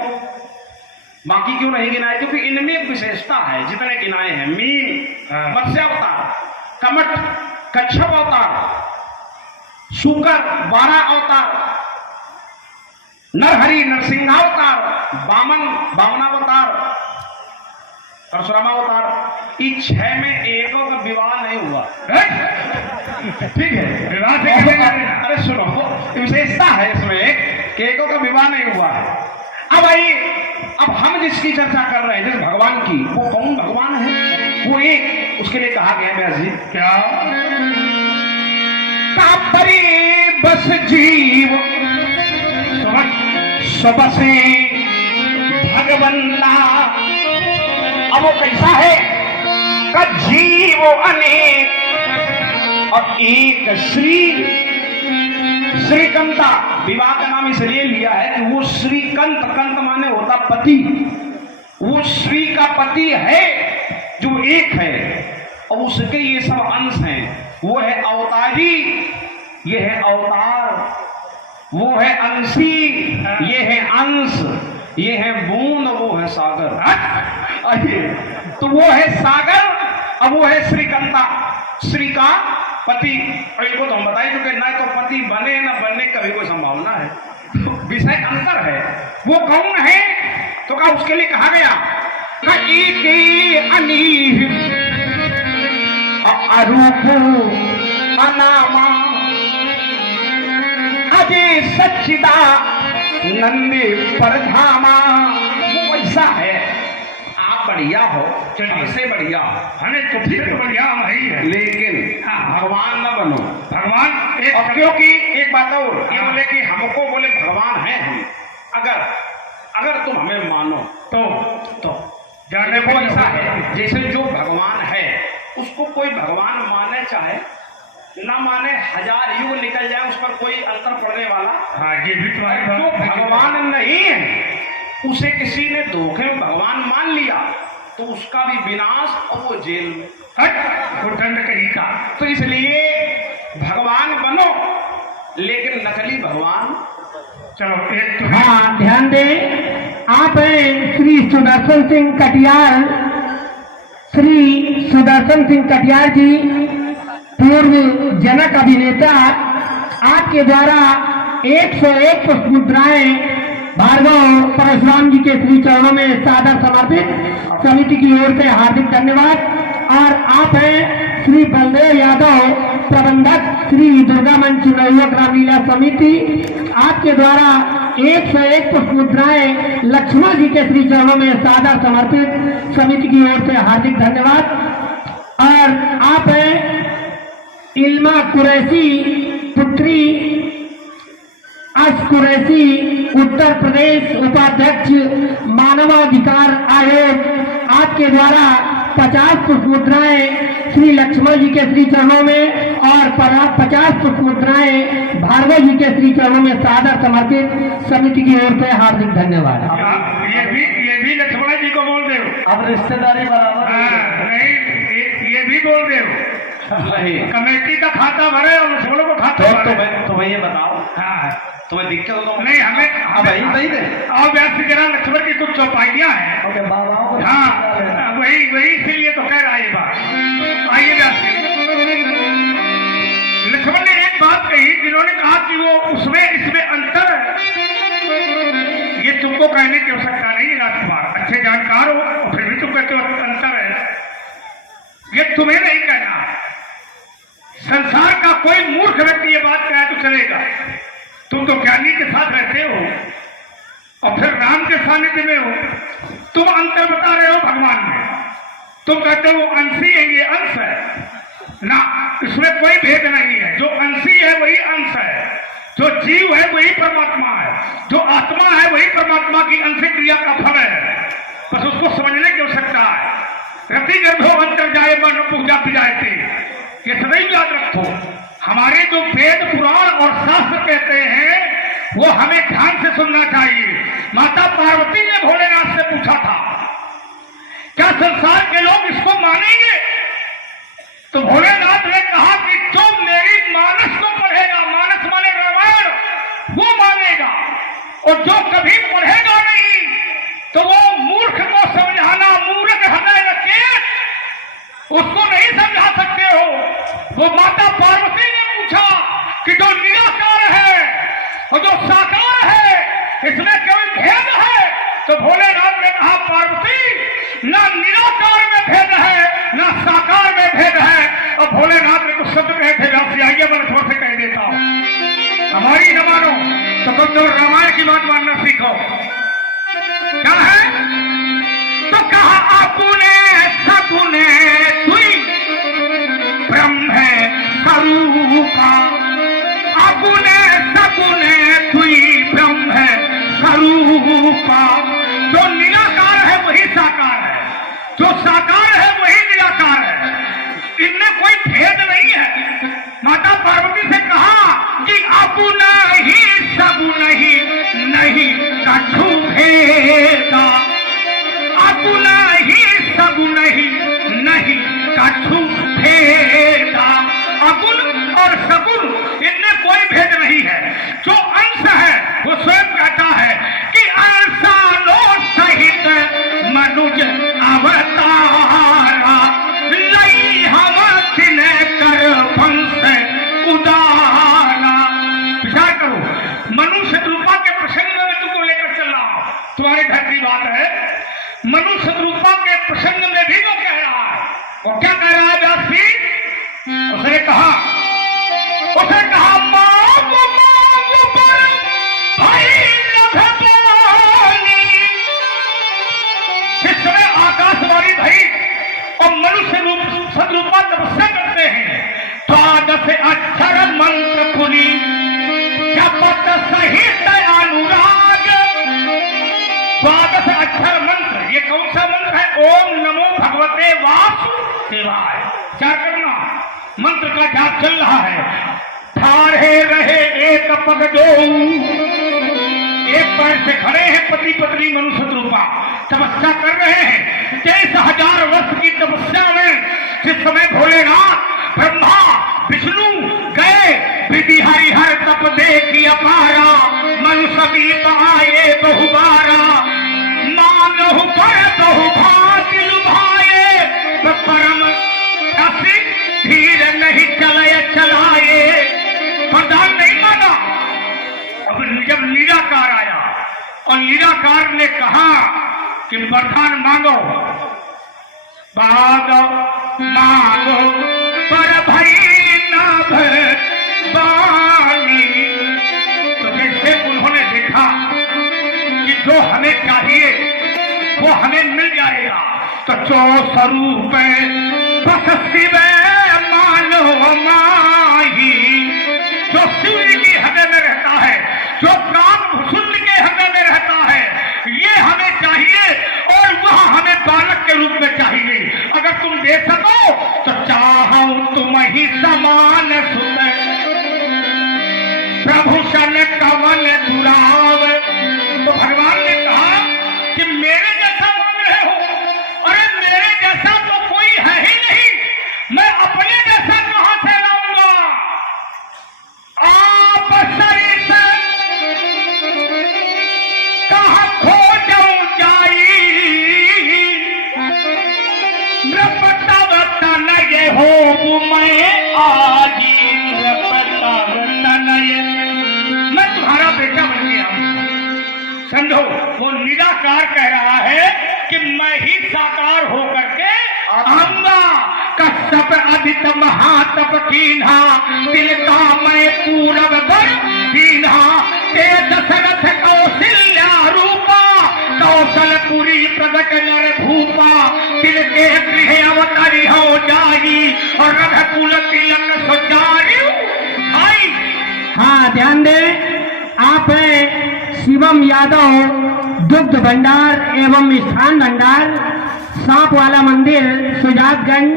बाकी क्यों नहीं गिनाए? क्योंकि इनमें एक विशेषता है। जितने गिनाए हैं, मीन मत्स्य अवतार, कमट कच्छप अवतार, सूकर 12 अवतार, नरहरि नरसिंहावतार, बामन बामनावतार, परशुरामावतार, इन 6 में एकों का विवाह नहीं हुआ। ठीक है, विवाह से कैसे करेगा? अरे सुनो, विशेषता है इसमें कि एकों का विवाह नहीं हुआ है। अब आइए, अब हम जिसकी चर्चा कर रहे हैं, जिस भगवान की, वो कौन भगवान है? वो एक, उसके लिए कहा गया व्यास जी, क्या कापरी बस जीव सबसे भगवंता। अब वो कैसा है का जीव अनेक और एक श्रीकंता। विवाह का नाम इसलिए लिया है कि वो श्रीकंत, कंत माने होता पति, वो श्री का पति है जो एक है, और उसके ये सब अंश हैं। वो है अवतारी, ये है अवतार, वो है अंशी, ये है अंश, ये है बूंद, वो है सागर। आइए, तो वो है सागर, अब वो है श्रीकंता, श्री का पति। और इनको तो हम बता ही चुके, ना तो पति बने ना बनने का भी कोई संभावना है, तो विषय अंतर है। वो कौन है? तो क्या उसके लिए कहा गया अनीह अरूप अनामा। अब सच्ची सच्चिदा नंदी परधामा। वो ऐसा है, आप बढ़िया हो, हमसे बढ़िया हो, हमें तो फिर बढ़िया वही है, लेकिन भगवान न बनो। भगवान एक और क्योंकि एक बात और, ये बोले कि हमको बोले भगवान है हम, अगर तुम हमें मानो तो जाने को ऐसा है, जैसे जो भगवान है उसको कोई भगवान माने चाहे ना माने, 1000 युग निकल जाए उस पर कोई अंतर पड़ने वाला। हाँ, ये भी तुम्हारी जो बात है। भगवान नहीं है उसे किसी ने धोखे में भगवान मान लिया तो उसका भी विनाश और वो जेल में। हट, वो दंड कहीं का। तो इसलिए भगवान बनो, लेकिन नकली भगवान। चलो एक तो हाँ, ध्यान दें, आप हैं श्री सुदर्शन सिंह कटियार। श्री सुदर्शन सिंह कटियार जी पूर्व जनक अभिनेता, आपके द्वारा 101 पुष्प मुद्राएं भार्गव परशुराम जी के श्री चरणों में सादर समर्पित, समिति की ओर से हार्दिक धन्यवाद। और आप हैं श्री बलदेव यादव, प्रबंधक श्री दुर्गा मंच नवयुवक रामलीला समिति, आपके द्वारा 101 पुष्प मुद्राएं लक्ष्मण जी के श्री चरणों में सादर समर्पित, समिति की ओर से हार्दिक धन्यवाद। और आप हैं इल्मा कुरैशी, पुत्री अश कुरैशी, उत्तर प्रदेश उपाध्यक्ष मानवाधिकार आयोग, आपके द्वारा 50 पुष्प मुद्राएं श्री लक्ष्मण जी के श्री चरणों में और 50 पुष्प मुद्राएं भार्गव जी के श्री चरणों में सादर समर्पित, समिति की ओर से हार्दिक धन्यवाद। ये भी लक्ष्मण जी को बोल दे। अब रिश्तेदारी बराबर नहीं, ये भी बोल दे। नहीं, कमेटी का खाता भरे और लक्ष्मणों को खाता भरे। तुम्हें ये बताओ, हाँ, तुम्हें दिक्कत हो तो नहीं हमें नहीं दे। और व्यास जरा लक्ष्मण की कुछ चौपाइयाँ हैं। हाँ, वही इसीलिए तो कह रहा है ये बात। आइए व्यास जी। लक्ष्मण ने एक बात कही, जिन्होंने कहा कि वो उसमें इसमें अंतर है। ये तुमको कहने की आवश्यकता नहीं है राजकुमार, अच्छे जानकार हो और फिर भी तुम कहते हो अंतर है। ये तुम्हें नहीं कहना, संसार का कोई मूर्ख व्यक्ति ये बात कहे तो चलेगा। तुम तो ज्ञानी के साथ रहते हो और फिर राम के सानिध्य में हो, तुम अंतर बता रहे हो भगवान में। तुम कहते हो अंशी है, ये अंश है ना, इसमें कोई भेद नहीं है। जो अंशी है वही अंश है, जो जीव है वही परमात्मा है, जो आत्मा है वही परमात्मा की अंश क्रिया का फल है। बस उसको समझने की आवश्यकता है। रति गर्भो अंतर जाए मन पूजा पिजाते, ये सदैव याद रखो। हमारे जो वेद पुराण और शास्त्र कहते हैं वो हमें ध्यान से सुनना चाहिए। माता पार्वती ने भोलेनाथ से पूछा था, क्या संसार के लोग इसको मानेंगे? तो भोलेनाथ ने कहा कि जो मेरी मानस को पढ़ेगा, मानस माने रामायण, वो मानेगा, और जो कभी पढ़ेगा नहीं तो वो मूर्ख को समझाना, मूर्ख हृदय रचेत, उसको नहीं समझा सकते हो। वो माता पार्वती ने पूछा कि जो निराकार है और जो साकार है इसमें कोई भेद है? तो भोलेनाथ ने कहा, पार्वती, ना निराकार में भेद है ना साकार में भेद है। और भोलेनाथ ने कुछ शब्द कहे थे, आइए मैं थोड़ा से कह देता हूं। हमारी न मानो तो तुम तो रामायण की बात मानना सीखो। क्या है? तो कहा, अपने सगुने तुई ब्रह्म स्वरूपा, अपने सगुने तुई ब्रह्म स्वरूपा। जो निराकार है वही साकार है, जो साकार है वही निराकार है, इनमें कोई भेद नहीं है। माता पार्वती से कहा कि अपना ही सगुन ही नहीं कछु भेदा, अपना ही सगुन ही नहीं कछु भेदा। अगुण और सगुण इनमें कोई भेद नहीं है। जो अंश है वो स्वयं कहता है कि अंशानो सहित मनुज अवतारा, लई हम दिन कर वंश उदारा। विचार करो, मनुष्य रूपा के प्रसंग में तुमको लेकर चल रहा हूं, तुम्हारे घर की बात है। मनुष्य रूपा के प्रसंग में भी वो कह रहा है। वो क्या कह रहा है व्यास जी? उसने कहा माम माम कौन सा मंत्र है? ओम नमो भगवते वासुदेवाय। क्या करना? मंत्र का जाप चल रहा है। ठाढ़े रहे एक पग दो, एक पैर से खड़े हैं पति पत्नी मनुष्य रूपा, तपस्या कर रहे हैं। 23,000 वर्ष की तपस्या में जिस समय भोलेनाथ ब्रह्मा विष्णु गए, विधि हरिहर तप देखी अपारा, मनुष्य समीप आए बहुबारा, मानहु पर बहु भांति लुभाए, परम असित धीर नहीं चलय चलाए। वरदान नहीं मांगा। अब जब लीलाकार आया और लीलाकार ने कहा कि वरदान मांगो, मांगो मांगो पर भई न भवानी। तो जैसे उन्होंने देखा कि जो हमें चाहिए वो हमें मिल जाएगा, तो जो स्वरूप बस शिव मानो माही, जो शिव की हृदय में रहता है, जो काम शुद्ध के हृदय में रहता है, ये हमें चाहिए और वह हमें बालक के रूप में चाहिए। अगर तुम दे सको तो चाहो तुम ही समान सुन, प्रभु सन कवन दुराव। तो भगवान ने कहा कि मेरे जैसा मांग रहे हो? अरे मेरे जैसा तो कोई है ही नहीं, मैं अपने जैसा कहां से लाऊंगा? आप सरित कहां खोजूं जाई, नृपतव तनय हो मैं आजी, नृपतव तनय। मैं तुम्हारा बेटा बन गया। समझो, वो निराकार कह रहा है कि मैं ही साकार होकर के आऊंगा। कश्यप अदित महातप कीन्हा, दिल का मैं पूरब बर दीन्हा, तेज दशरथ कौशल्या रूपा, कौशलपुरी प्रगट नर भूपा, दिल के गृह अवतरी हो जाई, और रघुकुल तिलक सुचारी। भाई हाँ, ध्यान दें, आप हैं शिवम यादव, दुग्ध भंडार एवं मिष्ठान भंडार, सांप वाला मंदिर, सुजातगंज।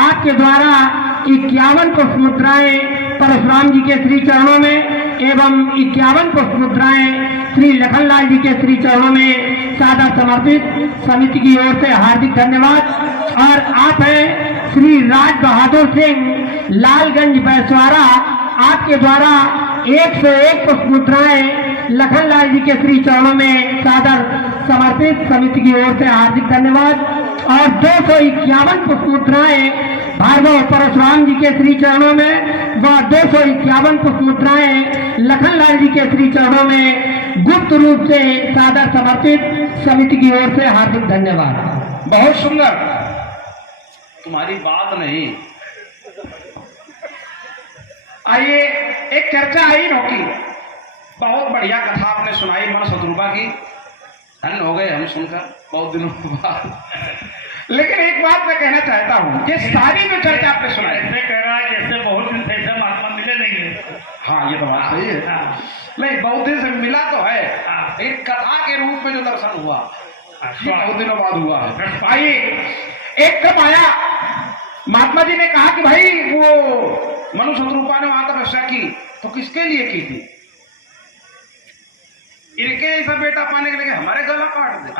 आपके द्वारा 51 पुष्प मुद्राएं परशुराम जी के श्री चरणों में एवं 51 पुष्प मुद्राएं श्री लखनलाल जी के श्री चरणों में सादा समर्पित। समिति की ओर से हार्दिक धन्यवाद। और आप हैं श्री राज बहादुर सिंह, लालगंज बैसवाड़ा। आपके द्वारा 101 पुष्प मुद्राएं लखनलाल जी के श्री चरणों में सादर समर्पित। समिति की ओर से हार्दिक धन्यवाद। और 251 पुष्प मुद्राएं भार्गव परशुराम जी के श्री चरणों में व 251 पुष्प मुद्राएं लखनलाल जी के श्री चरणों में गुप्त रूप से सादर समर्पित। समिति की ओर से हार्दिक धन्यवाद। बहुत सुंदर। तुम्हारी बात नहीं। आइए, एक चर्चा आई नौकी। बहुत बढ़िया कथा आपने सुनाई मन शत्रुपा की, धन्य हो गए हम सुनकर बहुत दिनों बाद। लेकिन एक बात मैं कहना चाहता हूँ, ये सारी जो चर्चा आपने सुनाई, ऐसे कह रहा है जैसे बहुत दिन से ऐसा महात्मा मिले नहीं है। हाँ ये तो बात सही है। नहीं, बहुत दिन से मिला तो है, एक कथा के रूप में जो दर्शन हुआ ये बहुत दिनों बाद हुआ है। भाई एक कब आया, महात्मा जी ने कहा कि भाई वो मनु शत्रुपा ने वहां तपस्या की तो किसके लिए की थी? इनके ऐसा बेटा पाने के लिए हमारे गला काट दे।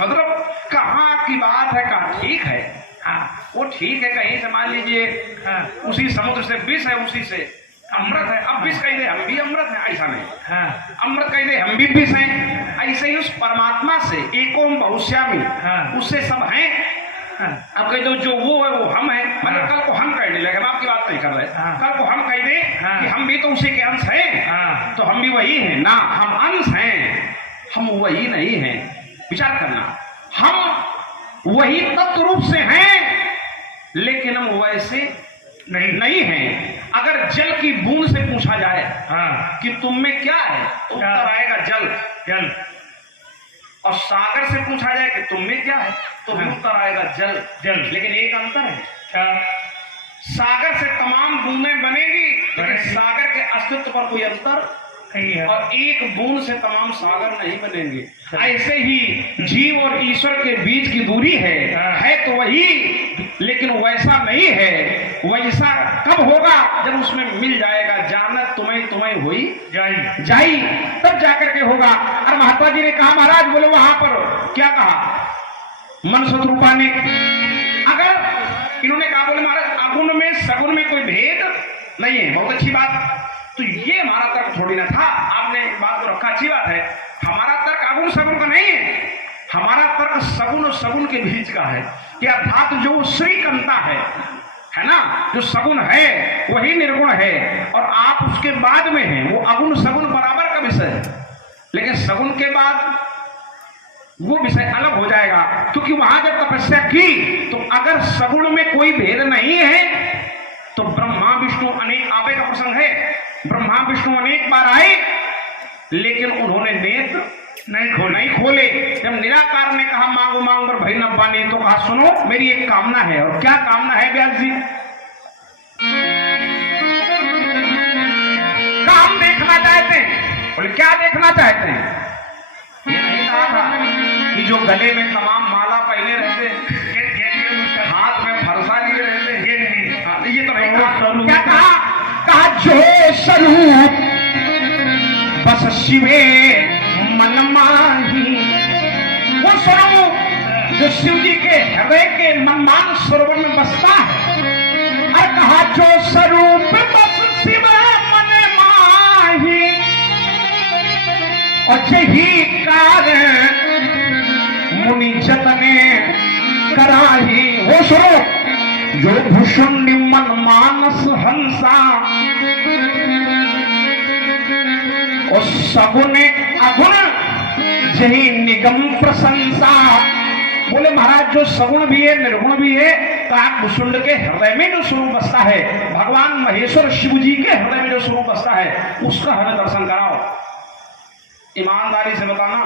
मतलब कहाँ की बात है, कहाँ ठीक है। वो ठीक है, कहीं से मान लीजिए उसी समुद्र से विष है, उसी से अमृत है। अब विष कह दे हम भी अमृत है, ऐसा नहीं। अमृत कह दे हम भी विष हैं। ऐसे ही उस परमात्मा से एकोम बहुश्यामी, उससे सब हैं। अब कह दो जो वो है वो हम है, मतलब कल को हम कहने लगे, हम आपकी बात नहीं कर रहे। कल को हम कह दे कि हम भी तो उसी के अंश हैं, तो हम भी वही हैं ना, हम अंश हैं, हम वही नहीं हैं। विचार करना, हम वही तत्व रूप से हैं लेकिन हम वैसे नहीं हैं। अगर जल की बूंद से पूछा जाए कि तुम में क्या है तो उत्तर आएगा जल। और सागर से पूछा जाए कि तुम में क्या है तो उत्तर आएगा जल। लेकिन एक अंतर है, क्या? सागर से तमाम बूंदें बनेगी लेकिन सागर के अस्तित्व पर कोई अंतर नहीं है। और एक बूंद से तमाम सागर नहीं बनेंगे। ऐसे ही जीव और ईश्वर के बीच की दूरी है तो वही, लेकिन वैसा नहीं है। वैसा कब होगा? जब उसमें मिल जाएगा जानत तुम्हें तुम्हें हुई जाई, तब जाकर के होगा। और महात्मा जी ने कहा, महाराज बोले वहां पर क्या कहा मन शत्रुपा ने? अगर इन्होंने कहा, बोले महाराज अगुण में सगुण में कोई भेद नहीं है। बहुत अच्छी बात। तो ये हमारा तर्क थोड़ी ना था, आपने बात को रखा, अच्छी बात है। हमारा तर्क अगुण सगुण का नहीं है, हमारा तर्क सगुण और सगुण के बीच का है कि अर्थात जो श्रीकंता है ना, जो सगुण है वही निर्गुण है और आप उसके बाद में हैं, वो अगुण सगुण बराबर का विषय है। लेकिन सगुण के बाद वो विषय अलग हो जाएगा, क्योंकि वहां जब तपस्या की तो अगर सगुण में कोई भेद नहीं है तो ब्रह्मा विष्णु अनेक आवे का प्रसंग है, ब्रह्मा विष्णु अनेक बार आए लेकिन उन्होंने नेत्र नहीं खोले। जब निराकार ने कहा मांगो मांग पर भई न पाने, तो कहा सुनो मेरी एक कामना है। और क्या कामना है व्यास जी? काम देखना चाहते हैं। बोले क्या देखना चाहते हैं? ये नहीं कहा था कि जो गले में तमाम माला पहने रहते, हाथ में फरसा लिए रहते, ये तो नहीं कहा। क्या कहा? कहा जो स्वरूप बस शिवे मन माही, वो स्वरूप जो शिव जी के हृदय के मनमान सरोवर में बसता है। और कहा जो स्वरूप बस शिव मन माही, और यही कारण मुनि जतने कराही। वो स्वरूप जो भूषुंड मन मानस हंसा, और सगुण अगुण यही निगम प्रशंसा। बोले महाराज जो सगुण भी है निर्गुण भी है, तो आप भूषुंड के हृदय में जो स्वरूप बसता है, भगवान महेश्वर शिव जी के हृदय में जो स्वरूप बसता है, उसका हमें दर्शन कराओ। ईमानदारी से बताना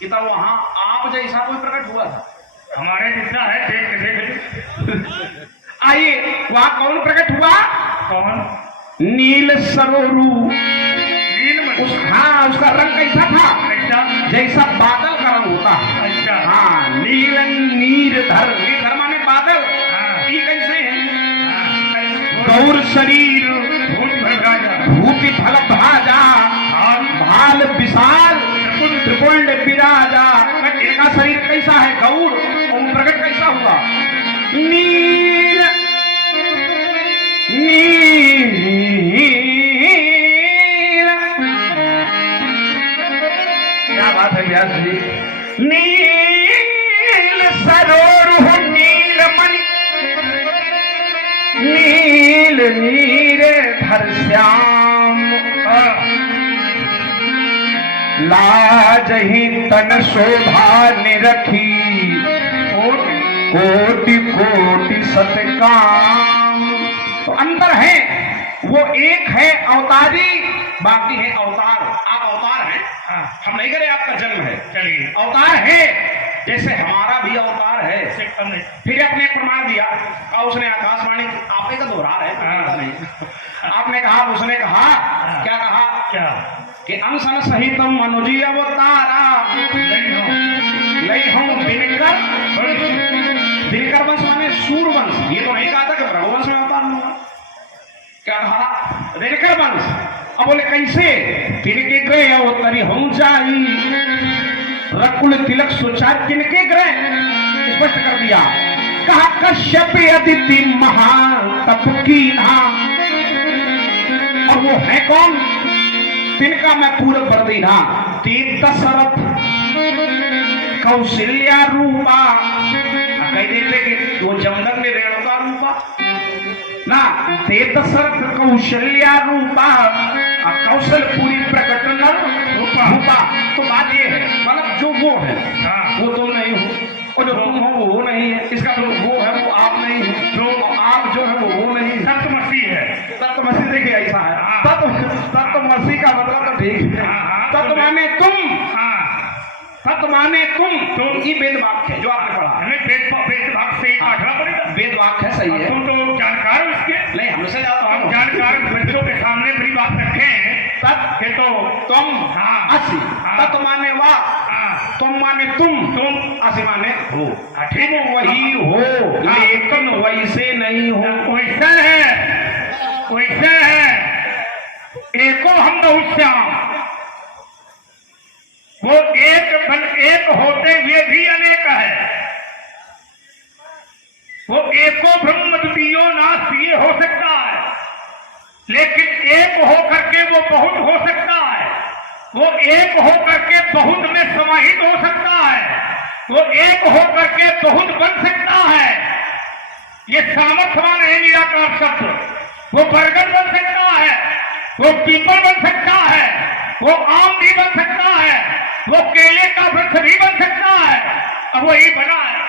कि तब वहां आप जैसा कोई प्रकट हुआ था? हमारे जितना है, देख आइए वहां कौन प्रकट हुआ? कौन? नील सरोरू। नील हाँ, उसका रंग कैसा था? जैसा बादल का रंग होता है। अच्छा। हाँ, नील नीरधर। नीरधर माने बादल। ये कैसे है? गौर शरीर भूति फल भाजा, भाल विशाल त्रिपुंड विराजा। इनका शरीर कैसा है? गौर। और प्रकट कैसा हुआ? नील नील। क्या बात है व्यास जी? नील सरोरुह नीलमणि, नील नीर धर श्याम। लाजहि तन शोभा निरखी, कोटि कोटि सतकाम। तो अंतर है, वो एक है अवतारी, बाकी है अवतार। आप अवतार हैं, हम नहीं करें, आपका जन्म है। चलिए अवतार है, जैसे हमारा भी अवतार है। फिर आपने प्रमाण दिया और उसने आकाशवाणी, आपने का दोहरा रहे नहीं, आपने कहा, उसने कहा क्या कहा? क्या? कि अंशन सहितम मनुजी अवतारा, नहीं हूं दिनकर। दिनकर वंश माने सूर्यवंश। ये तो नहीं कहा था कि रघुवंश में अवतार हुआ। क्या कहा? दिनकर वंश। अब बोले कैसे? तिनके गए अवतरी हम जाई, रकुल तिलक सोचा तिनके ग्रह। स्पष्ट कर दिया। कहा कश्यप अदिति महान तप कीन्हा। और वो है कौन? तिनका मैं पूर्व कर दीना। तीन दशरथ कौशल्या रूपा। कह देते कि वो जमदग में रेणुका रूपा ना, ते दशरथ कौशल्या रूपा, कौशलपुरी प्रकट नर रूपा। तो बात ये है, मतलब जो वो है वो तुम नहीं हो, और जो तुम हो वो नहीं है। इसका तो वो है वो आप नहीं हो, जो आप जो है वो नहीं है। सप्तमसी है। सप्तमसी देखिए ऐसा है। सप्तमसी का मतलब तो ठीक है। तत्व माने तुम, तत्व माने तुम ये वेद वाक्य है जो आपने पढ़ा। हमें वेद वाक्य से काटना पड़ेगा। वेद वाक्य है, सही है। तुम तो जानकार हो इसके। नहीं, हमसे ज्यादा हम जानकार बच्चों के सामने बड़ी बात रखे हैं। माने वाह, तुम माने तुम, अस माने हो। तुम वही हो लेकिन वैसे नहीं हो। वैसे है एको हम बहुत श्याम, वो एक होते हुए भी अनेक है। वो एको ब्रह्म द्वितीयो नास्ति हो सकता है, लेकिन एक हो करके वो बहुत हो सकता है। वो एक हो करके बहुत में समाहित हो सकता है। वो एक हो करके बहुत बन सकता है। ये सामर्थ्यवान है निराकार शब्द। वो बरगद बन सकता है, वो पीपल बन सकता है, वो आम भी बन सकता है, वो केले का वृक्ष भी बन सकता है। अब वही बना है,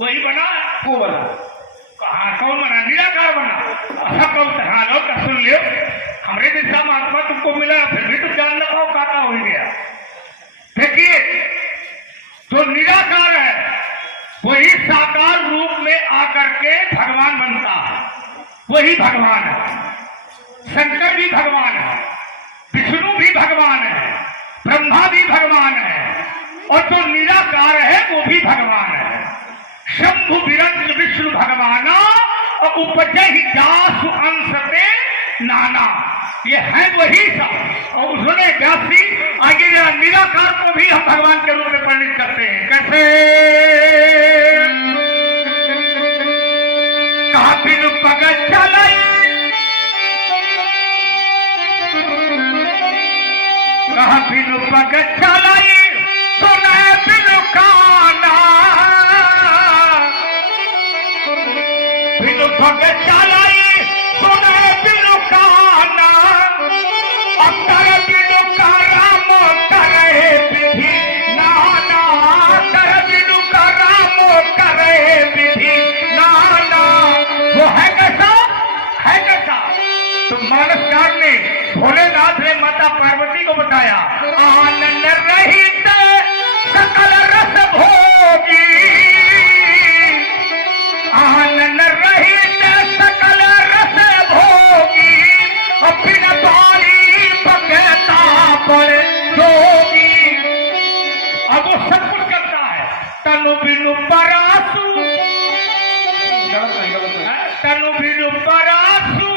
वही बना है। को बना कहा कौन बना? निराकार बना। अच्छा कौन हाँ लो का सुन लियो, हमरे जैसा महात्मा तुमको मिला फिर भी तुम जान लगाओ काका हो गया। देखिए जो निराकार है वही साकार रूप में आकर के भगवान बनता है, वही भगवान है। शंकर भी भगवान है, विष्णु भी भगवान है, ब्रह्मा भी भगवान है, और जो निराकार है वो भी भगवान है। शंभु विरंज विष्णु भगवाना और उपजय ही जासु अंशते नाना, ये है वही सब। और उसने व्यास जी आगे जरा निराकार को भी हम भगवान के रूप में परिणित करते हैं। कैसे? कहा बिनु पग चलाई, कहा बिनु पग चलाई सुने बिनु काना, बिनु पग चलाई सुने बिनु काना, अक्कर बिनु का राम करे विधि नाना, कर बिनु का राम करे विधि नाना। वो है कैसा? है कैसा? तो मानसकार ने भोलेनाथ ने माता पार्वती को बताया, आनंद रहित सकल रस भोगी, आनंद रहित सकल रस भोगी, बिन बारी बगता पर जोगी। अब वो सब कुछ करता है। तनु बिनु परासु, तनु बिनु परासु,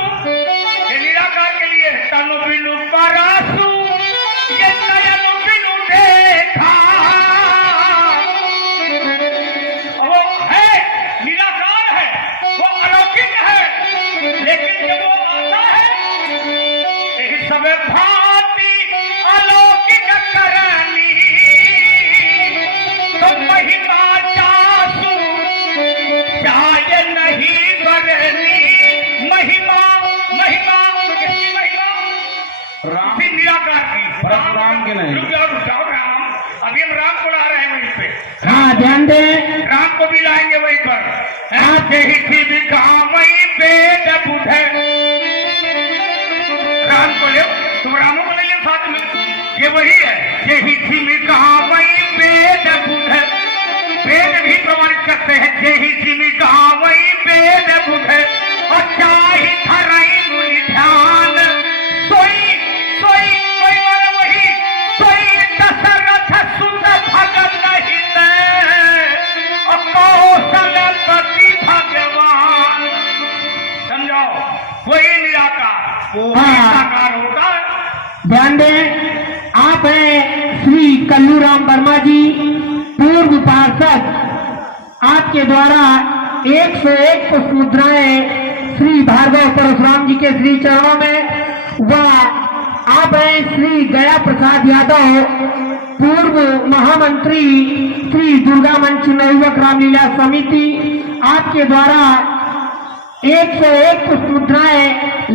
ये निराकार के लिए। तनु बिनु परासु ये नयन बिनु देखा, वो है निराकार है, वो अलौकिक है, लेकिन जब वो आता है यही सब भांति अलौकिक करनी, तो महिमा जासु चाय नहीं बरनी। महिमा महिमा किसकी महिमा? राम भी निराकार की, परशुराम की नहीं। रुक जाओ राम, अभी हम राम को ला रहे हैं वहीं पे। हाँ ध्यान दें, राम को भी लाएंगे वहीं पर। यही थी वहीं वेद बुध, राम को ले, तुम रामों को ले लियो साथ में, ये वही है। यही थी वहीं वेद बुध, वेद भी प्रमाणित करते हैं। यही थी वहीं वेद बुध, और चाहे धरई मुनि ध्यान, सोई सोई सोई माने वही, सोई दशरथ सुत भगत हित, और कौशलपति भगवान। समझाओ, वही निराकार, वो निराकार होता है। ध्यान दें, आप हैं श्री कल्लूराम वर्मा जी, पूर्व पार्षद। आपके द्वारा 101 पुष्प मुद्राएं श्री भार्गव परशुराम जी के श्री चरणों में। व आप हैं श्री गया प्रसाद यादव, पूर्व महामंत्री श्री दुर्गा मंच नवयुवक रामलीला समिति। आपके द्वारा 101 पुष्प मुद्राएं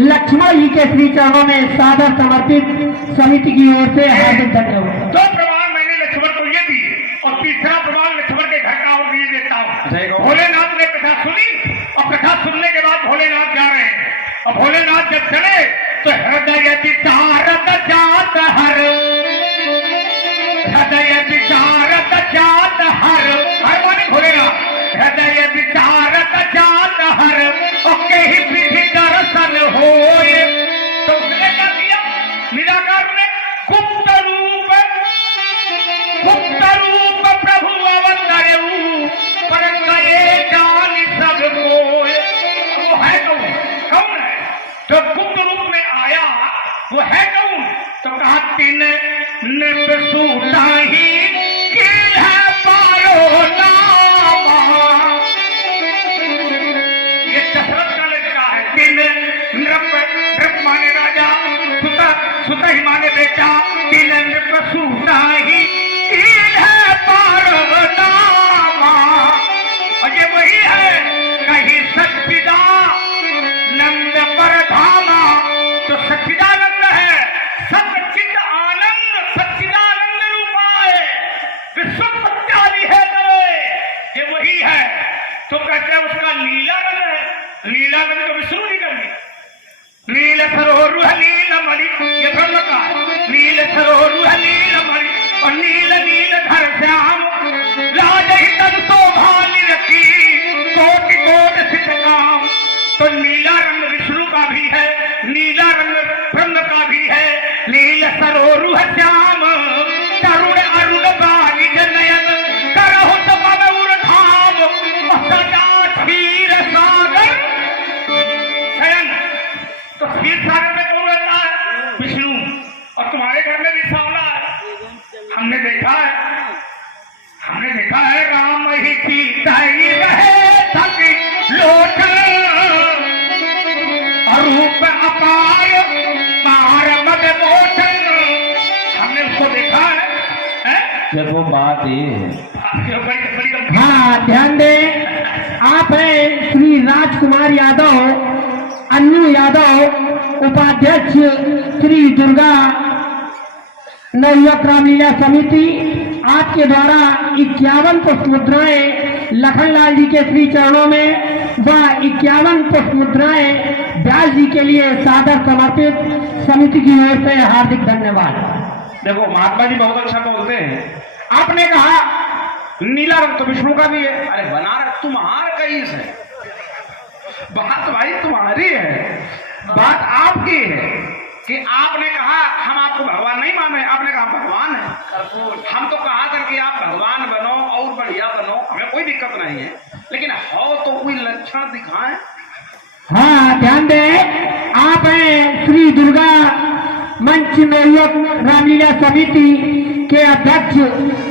लक्ष्मण जी के श्री चरणों में सादर समर्पित समिति की ओर से हार्दिक धन्यवाद। 2 प्रमाण मैंने लक्ष्मण को ये दिए, और तीसरा प्रमाण लक्ष्मण के घर का और दिए देता हूँ। भोलेनाथ ने कथा सुनी, और कथा सुनने के बाद भोलेनाथ जा रहे हैं, और भोलेनाथ जब चले तो हृदय विचारत जात हर, हृदय विचारत जात हर माने भोलेनाथ, हृदय विचारत जात हर, और कहीं विधि दर्शन होए। तो उसने क्या किया? निराकार ने गुप्त रूप गुप्त रूप प्रभु अवतरऊ पर गए जान सब कोय। वो है कौन? कौन है जो गुप्त रूप में आया? वो है कौन? तो कहा तीन सूता ही की है पारो नामा। ये दशरथ का लड़का है। तीन नृप माने राजा, सुता ही माने बेटा। तीन नृप सूता ही की है पारो नामा। और ये वही है कहीं सच्चिदा नंद पर धामा। तो सच्चिदानंद है, सच्चिद आनंद, सच्चिदानंद रूपाय विश्व सत्यादि है करे, ये वही है। तो कहते हैं उसका लीला रंग है। लीला रंग तो विष्णु नहीं करनी। नील सरोरुह नील मणि, ये ब्रह्म का नील सरोरुह नील मणि। और नील नील धर श्याम राज ही तन शोभा निरखी कोटि कोट सिद्ध काम। तो नीला रंग विष्णु का भी है, नीला रंग ब्रह्म का भी है। नील सरोरुह श्याम तरुण अरुण बारी नयन करहु तब धाम। सदा क्षीर सागर शयन। तो क्षीर सागर में कौन रहता है? विष्णु। और तुम्हारे घर में भी सांवला है। हमने देखा है राम ही सीता ही रहे तक लोचन। रूप अपार तार मद मोचन। हमने उसको देखा है? देखो बात ये है। हाँ, ध्यान दें, आप हैं श्री राजकुमार यादव, अन्नू यादव, उपाध्यक्ष श्री दुर्गा नवयुवक रामलीला समिति। आपके द्वारा 51 पुष्प मुद्राएं लखनलाल जी के श्री चरणों में व 51 पुष्प मुद्राएं व्यास जी के लिए सादर समर्पित। समिति की ओर से हार्दिक धन्यवाद। देखो महात्मा जी बहुत अच्छा बोलते हैं। आपने कहा नीला रंग तो विष्णु का भी है। अरे बनारस तुम्हारा कहीं से, बात भाई तुम्हारी है, बात आपकी है कि आपने कहा हम आपको भगवान नहीं मान रहे। आपने कहा भगवान है। हम तो कहा था कि आप भगवान बनो और बढ़िया बनो, हमें कोई दिक्कत नहीं है, लेकिन हो तो कोई लक्षण दिखाएं। हाँ, ध्यान दें, आप हैं श्री दुर्गा मंच नवयुवक रामलीला समिति के अध्यक्ष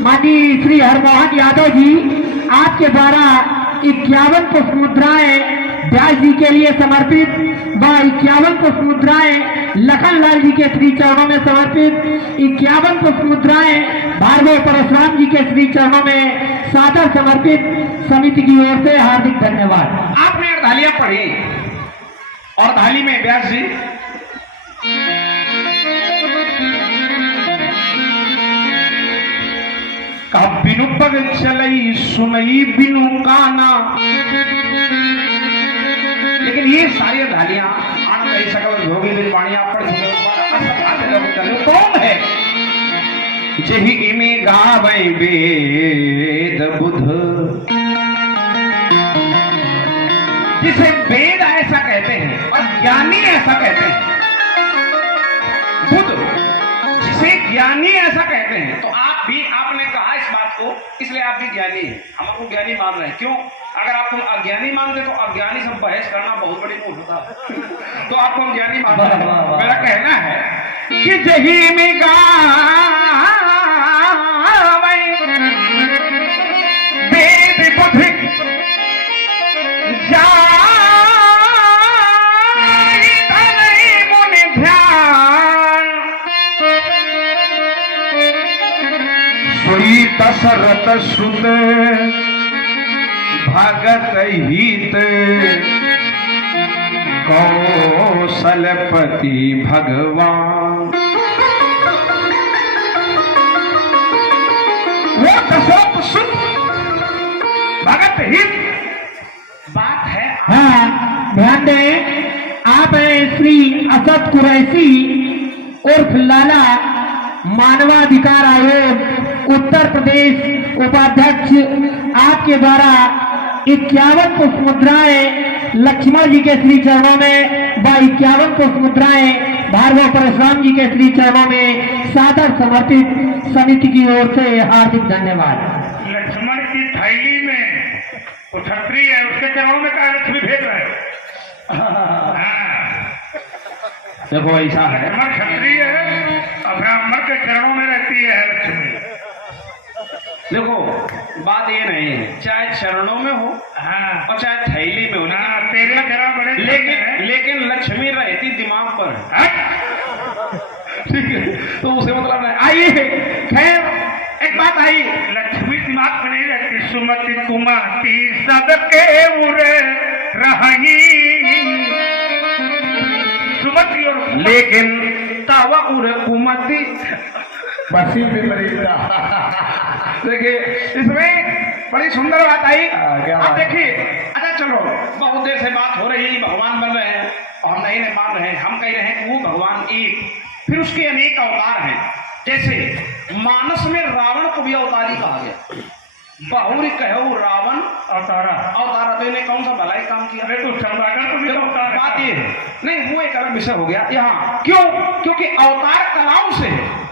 माननीय श्री हरमोहन यादव जी। आपके द्वारा 51 पुष्प मुद्राएं व्यास जी के लिए समर्पित व 51 पुष्प मुद्राएं लखनलाल जी के श्री चरणों में समर्पित। 51 पुष्प मुद्राएं भार्गव परशुराम जी के श्री चरणों में सादर समर्पित। समिति की ओर से हार्दिक धन्यवाद। आपने अर्धालियां पढ़ी और धाली में व्यास जी का बिनु पग चलई सुनई बिनु काना। लेकिन ये सारी धालियां आनंद सकल भोगी दिन वाणियां पढ़ चुके। कौन है? जही इमे गावे वेद बुध, जिसे वेद ऐसा कहते हैं और ज्ञानी ऐसा कहते हैं। बुध जिसे ज्ञानी ऐसा कहते हैं। तो आप भी, आपने कहा इस बात को, इसलिए आप भी ज्ञानी हैं। हम आपको ज्ञानी मान रहे हैं। क्यों? अगर आप तुम अज्ञानी मानते तो अज्ञानी से बहस करना बहुत बड़ी मूर्खता है। तो आपको हम ज्ञानी मानते हैं। मेरा कहना है कि जही में वेद बुध दशरथ सुत भगत हित कौशलपति भगवान। वो दशरथ सुत भगत हित बात है। हाँ, ध्यान दें, आप हैं श्री असद कुरैशी उर्फ लाला, मानवाधिकार आयोग उत्तर प्रदेश उपाध्यक्ष। आपके द्वारा 51 पुष्प मुद्राएं लक्ष्मण जी के श्री चरणों में व 51 पुष्प मुद्राएं भार्गव परशुराम जी के श्री चरणों में सादर समर्पित समिति की ओर से हार्दिक धन्यवाद। लक्ष्मण की थैली में वो छतरी है, उसके चरणों में क्या लक्ष्मी भेज रहे हो? देखो ऐसा है, लक्ष्मण क्षत्रिय है और ब्राह्मण के चरणों में रहती है लक्ष्मी। देखो बात ये नहीं है, चाहे चरणों में हो हाँ, और चाहे थैली में हो ना, तेरे चरण बड़े लेकिन लक्ष्मी रहती दिमाग पर। ठीक है, तो उसे मतलब नहीं। आइए खैर एक बात आई, लक्ष्मी दिमाग में नहीं रहती। सुमति कुमति सबके उरे रही, सुमति और लेकिन तावा उरे कुमति बसी विपरीता। देखिए इसमें बड़ी सुंदर बात आई। क्या आप बात? देखिए, अच्छा चलो बहुत देर से बात हो रही, भगवान बन रहे हैं और हम नहीं मान रहे हैं, हम कह रहे हैं कि वो भगवान एक, फिर उसके अनेक अवतार हैं। जैसे मानस में रावण को भी अवतारी कहा गया, बहुरी कहो रावण अवतारा। अवतारा, तो इन्हें कौन सा भलाई काम किया? अरे तो चंद्राकर को भी देखो, अवतार बात ये है, नहीं वो एक अलग विषय हो गया यहाँ। क्यों? क्योंकि अवतार कलाओं से है।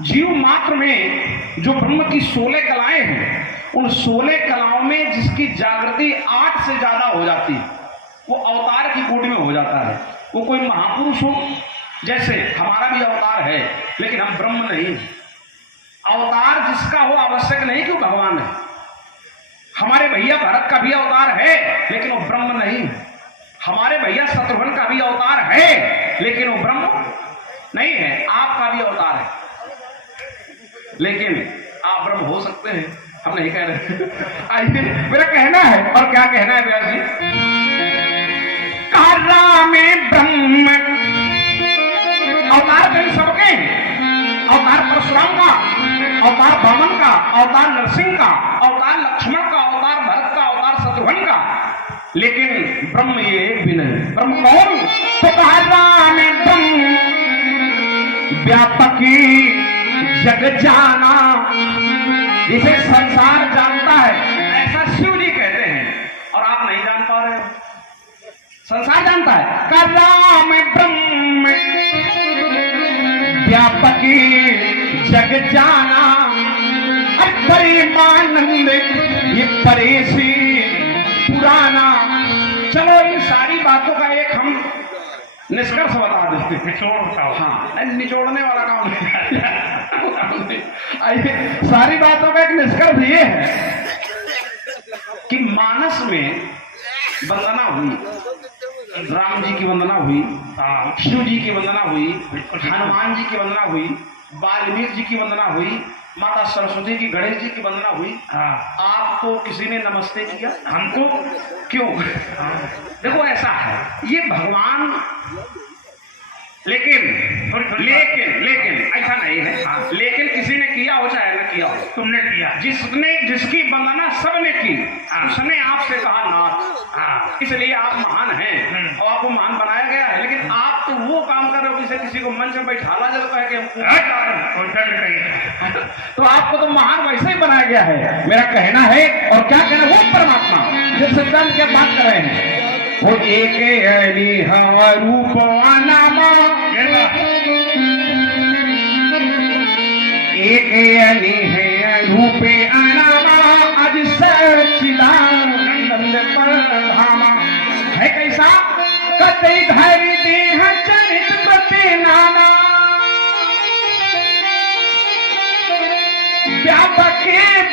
जीव मात्र में जो ब्रह्म की 16 कलाएं हैं, उन 16 कलाओं में जिसकी जागृति 8 से ज्यादा हो जाती है, वो अवतार की कोटि में हो जाता है। वो कोई महापुरुष हो, जैसे हमारा भी अवतार है, लेकिन हम ब्रह्म नहीं। अवतार जिसका हो आवश्यक नहीं कि वो भगवान है। हमारे भैया भरत का भी अवतार है, लेकिन वो ब्रह्म नहीं। हमारे भैया शत्रुघ्न का भी अवतार है, लेकिन वो ब्रह्म नहीं है। आपका भी अवतार है, लेकिन आप ब्रह्म हो सकते हैं, हम नहीं कह रहे। आइए मेरा कहना है, और क्या कहना है व्यास जी? कारा में ब्रह्म अवतार कहीं सबके हैं। अवतार परशुराम का, अवतार वामन का, अवतार नरसिंह का, अवतार लक्ष्मण का, अवतार भरत का, अवतार शत्रुघ्न का, लेकिन ब्रह्म ये एक भी नहीं। ब्रह्म कौन? तो कारा में ब्रह्म व्यापकी जग जाना, जिसे संसार जानता है, ऐसा शिव जी कहते हैं, और आप नहीं जान पा रहे हो। संसार जानता है। कलाम ब्रह्म व्यापकी जग जाना, परिमानंद ये परेशी पुराना। चलो इन सारी बातों का एक हम निष्कर्ष बता देते हैं। निचोड़ता हो। हाँ, निचोड़ने वाला काम नहीं। आइए सारी बातों का एक निष्कर्ष ये है कि मानस में वंदना हुई, राम जी की वंदना हुई, शिव जी की वंदना हुई, हनुमान जी की वंदना हुई, वाल्मीकि जी की वंदना हुई, माता सरस्वती की, गणेश जी की वंदना हुई। आपको किसी ने नमस्ते किया? हमको क्यों? देखो ऐसा है, ये भगवान, लेकिन ऐसा नहीं है। लेकिन किसी ने किया हो चाहे न किया हो, तुमने किया। जिसकी वंदना सबने की, उसने आपसे कहा नाथ, इसलिए आप महान हैं और आपको महान बनाया गया है। लेकिन आप तो वो काम कर रहे हो जिसे किसी को मंच में बैठाला जाता है कि तो आपको तो महान वैसे ही बनाया गया है। मेरा कहना है, और क्या कहना, वो परमात्मा जिस सिद्धांत की बात कर रहे हैं, वो एक रूपवानामा, एक है रूपे अनामा, अज सचिदानंद पर धामा। है कैसा? कतई धैर्य देह चरित प्रति नाना, व्यापक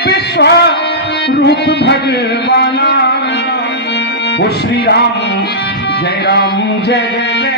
विश्व रूप भगवाना। ओ श्री राम जय जय जय।